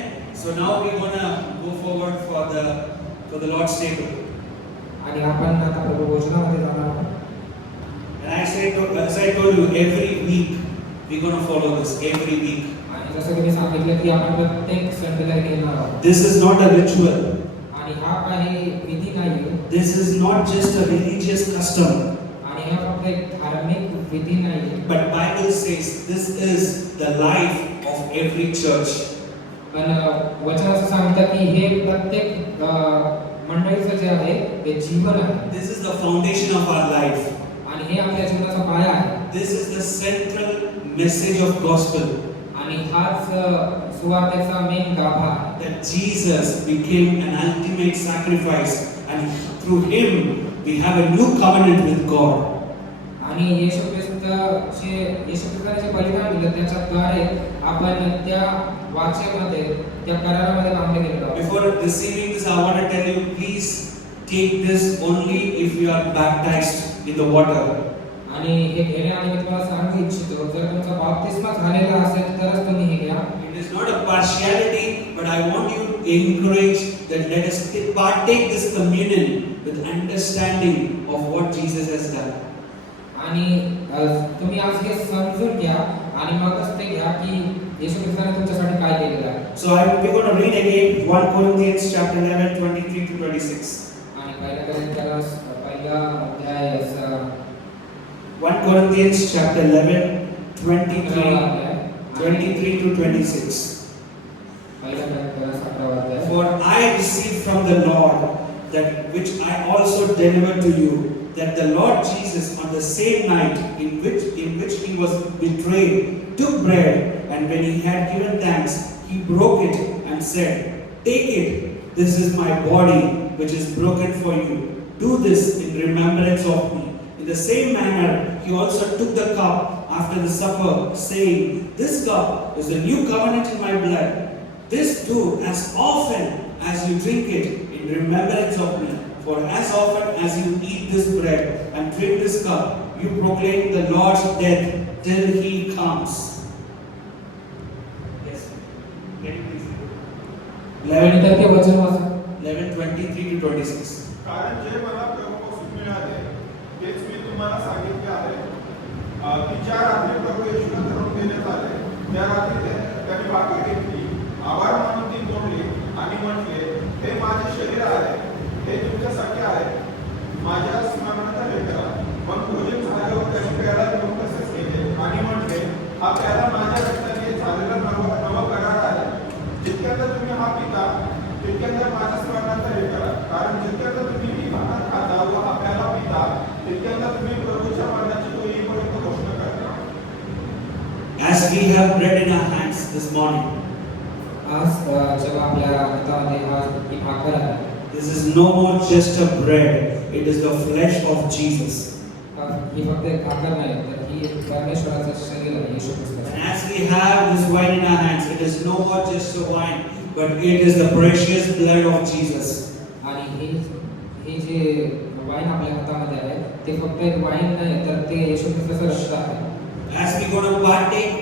So now we want to go forward for the Lord's table. आणि आपण आता प्रभू भोजनामध्ये जाणार आहोत. And as I told you, every week we're going to follow this. Every week. आणि जसं की मी सांगितलं की आपण प्रत्येक संडेला हे घेणार आहोत. This is not a ritual. आणि हा काही विधी नाही. This is not just a religious custom. आणि हा फक्त एक धार्मिक विधी नाही. But Bible says this is the life of every church. पण वचन असं सांगतं की हे प्रत्येक मंडळीचं जे आहे ते जीवन आहे. This is the foundation of our life. आणि हे आपल्या जीवनाचा पाया आहे. This is the central message of gospel. आणि हाच सुवार्तेचा मेन गाभा That Jesus became an ultimate sacrifice, and through Him we have a new covenant with God. आणि येशू ख्रिस्ताने जे बलिदान दिलं त्याच्याद्वारे आपण त्या वाचेमध्ये त्या करारामध्ये बांधले गेलो आहोत. Before receiving this, I want to tell you, please take this only if you are baptized in the water. आणि हे घेण्याआधी मी तुम्हाला सांगू इच्छितो जर तुमचा बाप्तिस्मा झालेला असेल तरच तुम्ही हे घ्या. It is not a partiality, but I want you to encourage that let us partake this communion with understanding of what Jesus has done. आणि तुम्ही आज हे समजून घ्या आणि मगच ते घ्या की येशू ख्रिस्ताने तुमच्यासाठी काय केलेलं आहे. So we're going to read again 1 Corinthians chapter 11, 23 to 26. आणि पहिल्या कोरिंथीयस पहिला अध्याय 1 Corinthians chapter 11, 23 to 26. पहिला कोरिंथीयस 11 अध्याय. For I received from the Lord that which I also delivered to you, that the Lord Jesus on the same night in which he was betrayed took bread, and when he had given thanks, he broke it and said, "Take it, this is my body which is broken for you. Do this in remembrance of me." In the same manner, he also took the cup after the supper, saying, "This cup is the new covenant in my blood. This do as often as you drink it in remembrance of me. For as often as you eat this bread and drink this cup, you proclaim the Lord's death till he comes." Yes. Can you please read? 11 वचन वाचा. 11:23 to 26. कारण जे मला प्रभूपासून मिळाले तेच मी तुम्हाला सांगितले आहे की ज्या रात्री प्रभू येशूला धरून देण्यात आले त्या रात्री त्यांनी वाटी घेतली, आभार मानून ती तोडली आणि म्हटले, "हे माझे शरीर आहे, हे तुमच्यासाठी आहे, माझ्या स्मरणार्थ हे करा." मग भोजन झाल्यावर त्यांनी प्याला घेऊन तसेच केले आणि म्हटले, "हा प्याला माझ्या रक्ताने झालेला नवा करार आहे. जितक्यांदा तुम्ही हा पिता तितक्यांदा माझ्या स्मरणार्थ हे करा. कारण जितक्यांदा तुम्ही ही भाकर खाता व हा प्याला पिता तितक्यांदा तुम्ही प्रभूच्या मरणाची होईपर्यंत घोषणा करता." As we have bread in our hands this morning, आज जेव्हा आपल्या हातामध्ये आज ही भाकर आहे, this is no more just a bread, it is the flesh of Jesus. ही फक्त एक भाकर नाही तर ही परमेश्वराचं शरीर आहे येशू ख्रिस्त. And as we have this wine in our hands, it is no more just a wine, but it is the precious blood of Jesus. आणि हे जे वाईन आपल्या हातामध्ये आहे ते फक्त एक वाईन नाही तर ते येशू ख्रिस्ताचं रक्त आहे. As we going to partake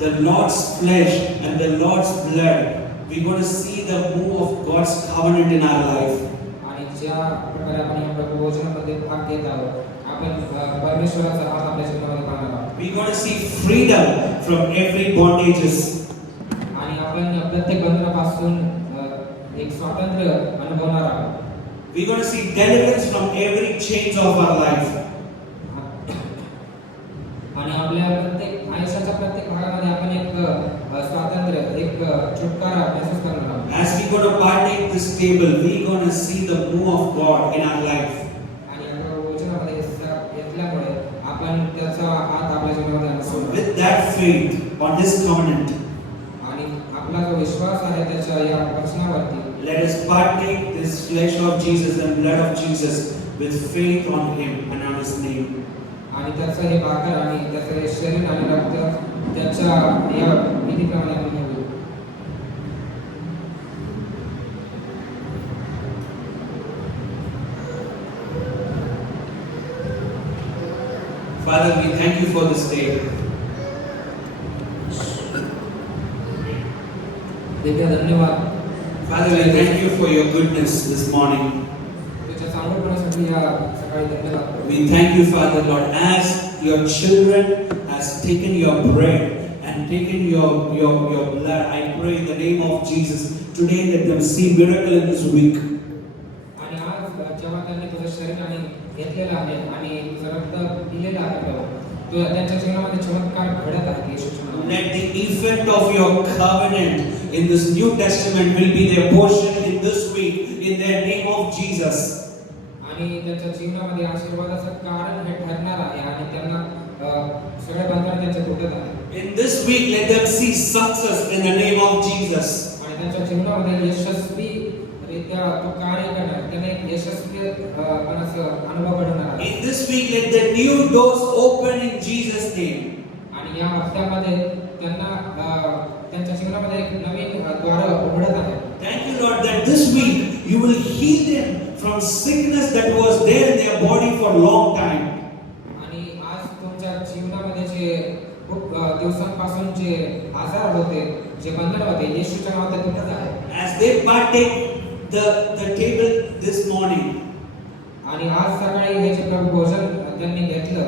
the Lord's flesh and the Lord's blood, we're going to see the move of God's covenant in our life. आणि ज्या प्रकारे आपण या प्रभुवचनामध्ये भाग घेत आहोत आपण परमेश्वराचा हात आपल्या जीवनामध्ये पाहणार आहोत. We're going to see freedom from every bondages. आणि आपण प्रत्येक बंधनापासून एक स्वातंत्र्य अनुभवणार आहोत. We're going to see deliverance from every chains of our life. आणि आपल्या प्रत्येक आयुष्याच्या प्रत्येक भागामध्ये आपण एक स्वातंत्र्य एक छुटकारा महसूस करणार आहोत. As we going to partake this table, we're going to see the move of God in our life. आणि या प्रभुवचनामध्ये घेतल्यामुळे आपण त्याचा हात आपल्या जीवनामध्ये अनुभवणार. With that faith on this covenant, आणि आपला जो विश्वास आहे त्याच्या या वचनावरती let us partake this flesh of Jesus and blood of Jesus with faith on Him and on His name. आणि त्याचं हे भाकर आणि त्याचं हे शरीर आणि रक्त त्याच्या या विधीप्रमाणे आपण घेऊ. Father, we thank you for this day. देवा धन्यवाद. Father, we thank you for your goodness this morning. तुझ्या चांगुलपणासाठी या सकाळी धन्यवाद. We thank you, Father Lord, as your children has taken your bread and taken your blood. I pray in the name of Jesus today let them see miracle in this week. आणि आज जेव्हा त्यांनी तुझं शरीर आणि घेतलेलं आहे आणि तुझं रक्त पिलेलं आहे प्रभू, तो त्यांच्या जीवनामध्ये चमत्कार घडत आहे येशूच्या नावाने. Let the effect of your covenant in this New Testament will be their portion in this week in the name of Jesus. आणि त्यांच्या जीवनामध्ये आशीर्वादाचं कारण हे ठरणार आहे आणि त्यांना सगळे बंधन त्यांचे तुटत आहे. In this week let them see success in the name of Jesus. आणि त्यांच्या जीवनामध्ये यशस्वी रित्या तो कार्य करणार, त्यांना एक यशस्वी अनुभव घडवणार आहे. In this week let the new doors open in Jesus' name. आणि या हप्त्यामध्ये त्यांना त्यांच्या जीवनामध्ये एक नवीन द्वार उघडत आहे. Thank you, Lord, that this week you will heal them from sickness that was there in their body for a long time. आणि आज दिवसांपासून जे आजार होते, जे बंधन होते, येशूच्या नावात ते तुटत आहे. As they partake the table this morning, आणि आज सकाळी हे जे प्रभू भोजन त्यांनी घेतलं,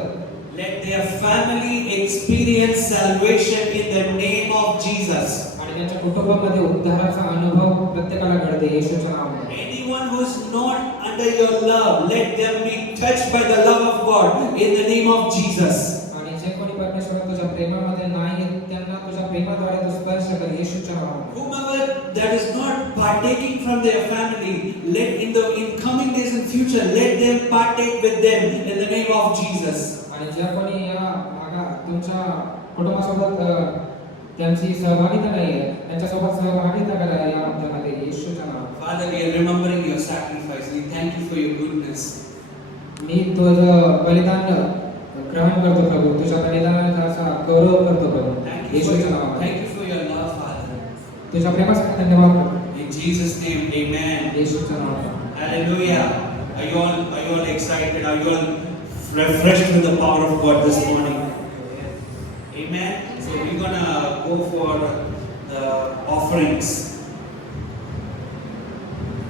let their family experience salvation in the name of Jesus. आणि त्यांच्या कुटुंबामध्ये उद्धाराचा अनुभव प्रत्येकाला घडते येशूच्या नावामध्ये. Anyone who is not under your love, let them be touched by the love of God in the name of Jesus. आणि जे कोणी परमेश्वर तुझ्या प्रेमामध्ये नाही, त्यांना तुझ्या प्रेमाद्वारे तू स्पर्श कर येशूच्या नावामध्ये. Whomever that is not partaking from their family, let in coming days and future, let them partake with them in the name of Jesus. आणि ज्या कोणी या तुमच्या कुटुंबासोबत त्यांची सहभागिता नाही आहे, त्यांच्यासोबत सहभागिता करा या मध्ये येशूच्या नावात. Father, we are remembering your sacrifice. We thank you for your goodness. मी तुझं बलिदान ग्रहण करतो प्रभू, तुझ्या बलिदानाचा असा गौरव करतो प्रभू येशूच्या नावात. Thank you for your love, Father. तुझ्या प्रेमासाठी धन्यवाद प्रभू In Jesus' name, Amen. येशूच्या नावात. Hallelujah. Are you all excited? Are you all refreshed with the power of God this morning? Amen. So we're gonna go for the offerings.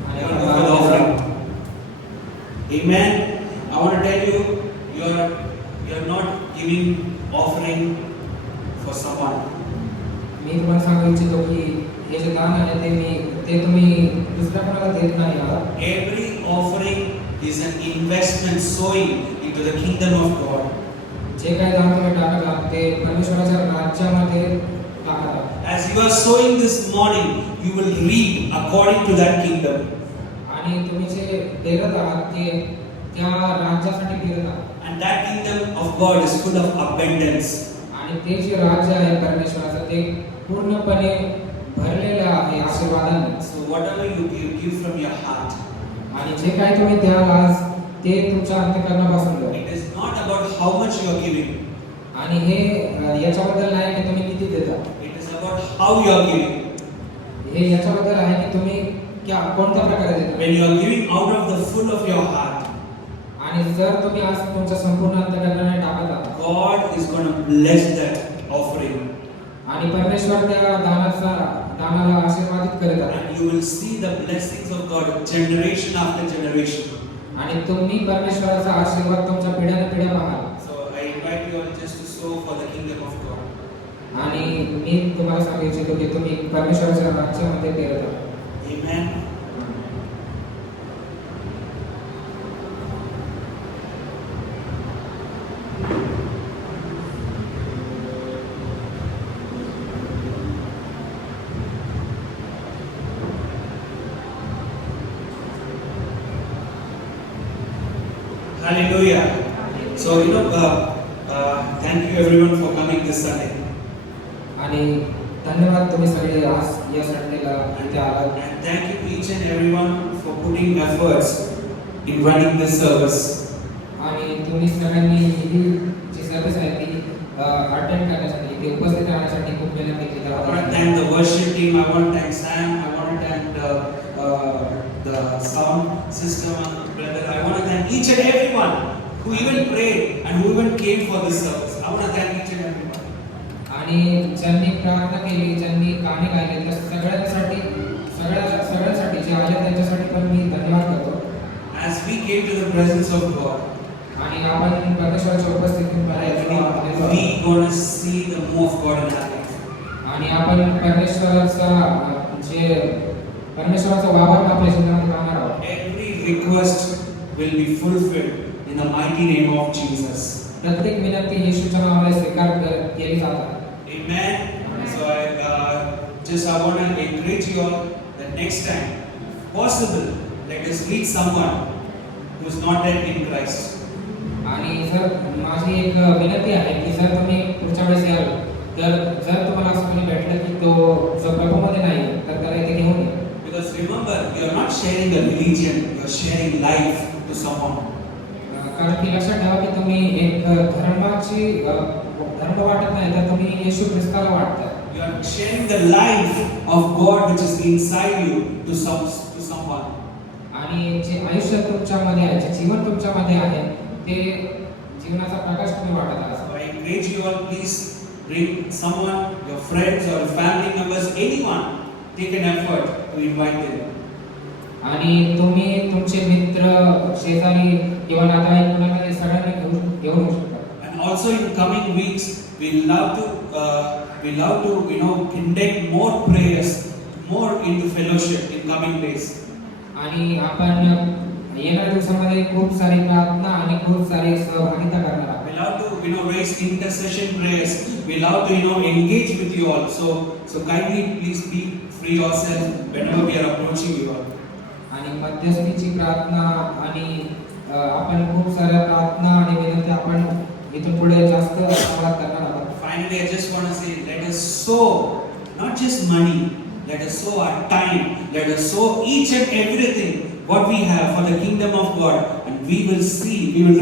आणि We're gonna go for the offering. Amen. I want to tell you, you're not giving offering for someone. मी तुम्हाला सांगू इच्छितो की हे जे दान आहे ते तुम्ही दुसऱ्या कोणाला देत नाही आहात. Every offering is an investment sowing into the kingdom of God. जे काही दान तुम्ही टाकत आहात ते परमेश्वराच्या राज्यामध्ये टाकत आहात. As you are sowing this morning, you will reap according to that kingdom. आणि तुम्ही जे पेरत आहात ते त्या राज्यासाठी पेरत आहात. And that kingdom of God is full of abundance. आणि ते जे राज्य आहे परमेश्वराचं ते पूर्णपणे भरलेलं आहे आशीर्वादाने. So whatever you give from your heart. आणि जे काही तुम्ही द्याल आज ते तुमच्या अंतःकरणापासून द्या. It is not about how much you are giving. आणि हे याच्याबद्दल नाही की तुम्ही किती देता, It is about how you are giving. हे याच्याबद्दल आहे की तुम्ही कोणत्या प्रकारे देता. When you are giving out of the full of your heart, आणि जर तुम्ही आज तुमच्या संपूर्ण अंतःकरणाने टाकत आहात, God is going to bless that offering. आणि परमेश्वर त्या दानाला आशीर्वादित करत आहे. And you will see the blessings of God generation after generation. आणि तुम्ही परमेश्वराचा आशीर्वाद तुमच्या पिढ्याने पिढ्या पाहाल. So I invite you all just to sow for the kingdom of God. आणि मी तुम्हाला सांगू इच्छितो की तुम्ही परमेश्वराच्या राज्यामध्ये पेरत आहात. Amen. Hallelujah. So thank you everyone for coming this Sunday. आणि धन्यवाद तुम्ही सगळे आज या संडेला इथे आलात. And thank you each and everyone for putting efforts in running this service. आणि तुम्ही सगळ्यांनी ही जी सर्विस आहे ती अटेंड करण्यासाठी, इथे उपस्थित राहण्यासाठी खूप मेहनत घेतली. I want to thank the worship team. I want to thank Sam. I want to thank the sound system brother. I want to thank each and everyone who even prayed and who even came for this service. I want to thank each and everyone. आणि ज्यांनी प्रार्थना केली, ज्यांनी गाणी गायले, त्या सगळ्यांसाठी जे आले त्यांच्यासाठी पण मी धन्यवाद करतो. As we came to the presence of God, आणि आपण परमेश्वराच्या उपस्थितीमध्ये we going to see the move of God in our life. आणि आपण परमेश्वराचा वावर आपल्या जीवनामध्ये पाहणार आहोत. Every request will be fulfilled in the mighty name of Jesus. प्रत्येक विनंती येशूच्या नावाने स्वीकार केली जातात. Amen. So I want to encourage you all that next time, possible, let us meet someone who is not yet in Christ. आणि जर माझी एक विनंती आहे की जर तुम्ही पुढच्या वेळेस याल तर जर तुम्हाला असं कोणी भेटलं की तो जो प्रभूमध्ये नाही तर त्याला इथे घेऊन या. Because remember, you are not sharing a religion, you are sharing life to someone. कारण की लक्षात ठेवा की तुम्ही एक धर्म वाटत नाही तर तुम्ही येशू ख्रिस्ताला वाटता. You are sharing the life of God which is inside you to someone. आणि जे आयुष्य तुमच्यामध्ये आहे, जे जीवन तुमच्यामध्ये आहे ते जीवनाचा प्रकाश तुम्ही वाटत आहात. So I encourage you all, please Bring someone, your friends or family members, anyone. Take an effort to invite them. आणि तुम्ही तुमचे मित्र शेजारी किंवा नातेवाईक कुणाला सगळ्यांना घेऊन येऊ शकता. And also in coming weeks, we love to conduct more prayers, more into fellowship in coming days. आणि आपण येणाऱ्या दिवसामध्ये खूप सारी प्रार्थना आणि खूप सारी सहभागिता करणार आहोत. We love to raise intercession prayers. We love to engage with you all. So kindly please be free yourself whenever we are approaching you all. आणि मध्यस्थीची प्रार्थना आणि आपण खूप साऱ्या प्रार्थना आणि विनंती आपण इथून पुढे जास्त प्रमाणात करणार आहोत. Finally, I just want to say, let us sow not just money. Let us sow our time. Let us sow each and everything what we have for the kingdom of God, and we will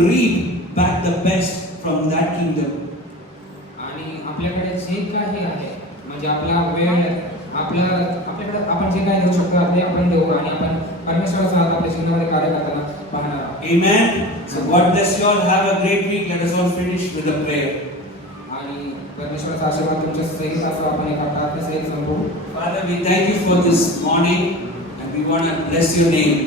reap back the best from that kingdom. आणि आपल्याकडे जे काही आहे म्हणजे आपला वेळ आहे, आपल्याकडे आपण जे काही देऊ शकतो ते आपण देऊ आणि आपण परमेश्वराचा हात आपल्या जीवनामध्ये कार्य करताना पाहणार आहोत. Amen. So God bless you all. Have a great week. Let us all finish with a prayer. आणि परमेश्वराचा आशीर्वाद तुमच्या सहित असो. आपण एका प्रार्थनेसहित संपू. Father, we thank you for this morning, and we want to bless your name.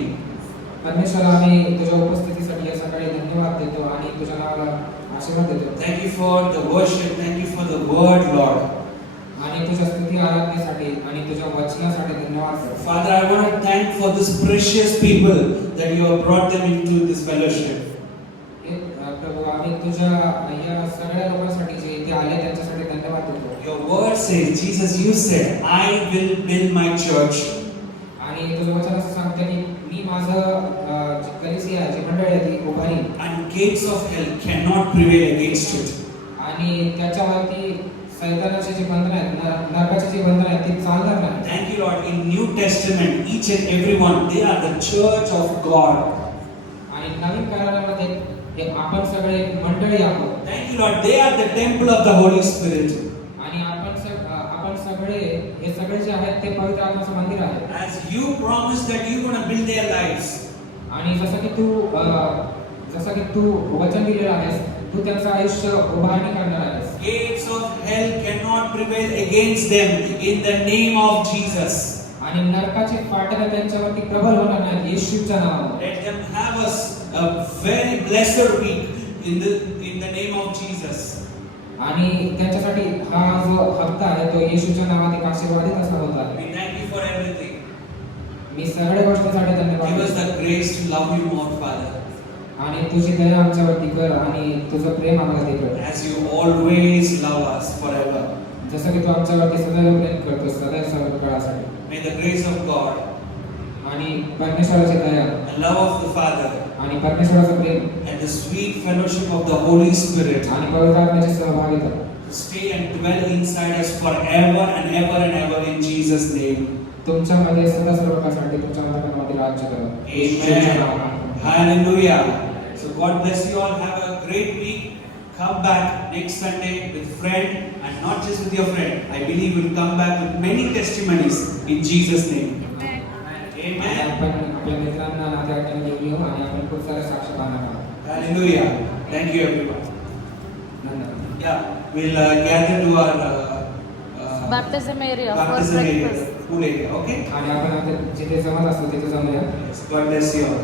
परमेश्वर आम्ही तुझ्या उपस्थितीसाठी या सकाळी धन्यवाद देतो आणि तुझ्या नावाला आशीर्वाद देतो. Thank you for the worship. Thank you for the word, Lord. आणि तुझ्या स्तुती आराधनेसाठी आणि तुझ्या वचनासाठी धन्यवाद करतो. Father, I want to thank for this precious people that you have brought them into this fellowship. प्रभू आम्ही तुझ्या या सगळ्या लोकांसाठी जे इथे आले त्यांच्यासाठी धन्यवाद देतो. Your word says, Jesus, you said, I will build my church. आणि तुझं वचन असं सांगतं की मी माझं कलिसिया आहे, जी मंडळी आहे ती उभारी And gates of hell cannot prevail against it. आणि त्याच्यावरती सैतानाचे जे बंधन आहेत, नरकाचे जे बंधन आहेत ते चालणार नाही. Thank you, Lord. In New Testament, each and every one, they are the church of God. आणि नवीन करारामध्ये हे आपण सगळे एक मंडळी आहोत. Thank you, Lord. They are the temple of the Holy Spirit. आणि आपण सगळे हे सगळे जे आहेत ते पवित्र आत्म्याचं मंदिर आहे. As you promised that you're going to build their lives. आणि जसं की तू वचन दिलेलं आहेस, तू त्यांचं आयुष्य उभारणी करणार आहेस. Gates of hell cannot prevail against them in the name of Jesus. आणि नरकाचे फाटक त्यांच्यावरती प्रबल होणार नाहीत येशूच्या नावाने. Let them have a very blessed week in the name of Jesus. आणि त्यांच्यासाठी हा जो हप्ता आहे तो येशूच्या नावाने आशीर्वादित असा होता. We thank you for everything. मी सगळ्या गोष्टींसाठी धन्यवाद Give us देतो. the grace to love you more, Father. आणि तुझी दया आमच्यावरती कर आणि तुझं प्रेम आम्हाला दे कर. As you always love us forever. जसं की तू आमच्यावरती सदैव प्रेम करतोस सदैव सर्व काळासाठी. May the grace of God, आणि परमेश्वराची दया the love of the Father, आणि परमेश्वराचं प्रेम and the sweet fellowship of the Holy Spirit आणि पवित्र आत्म्याची सहभागिता stay and dwell inside us forever and ever and ever in Jesus' name. तुमच्यामध्ये सदा सर्वकाळसाठी तुमच्या मनामध्ये राज्य करा. Amen. Hallelujah. So God bless you all. Have a great week. Come back next Sunday with friend, and not just with your friend. I believe you'll come back with many testimonies in Jesus' name. आणि Amen. आपण आपल्या मित्रांना नातेवाईकांना घेऊन येऊ आणि आपण खूप सारे साक्ष पाहणार आहोत. Hallelujah. Thank you, everyone. धन्यवाद. Yeah, we'll gather to our Baptism area for baptism area, breakfast. pool area. Okay. आणि आपण आता जिथे जमत असतो तिथे जाऊया. God bless you all.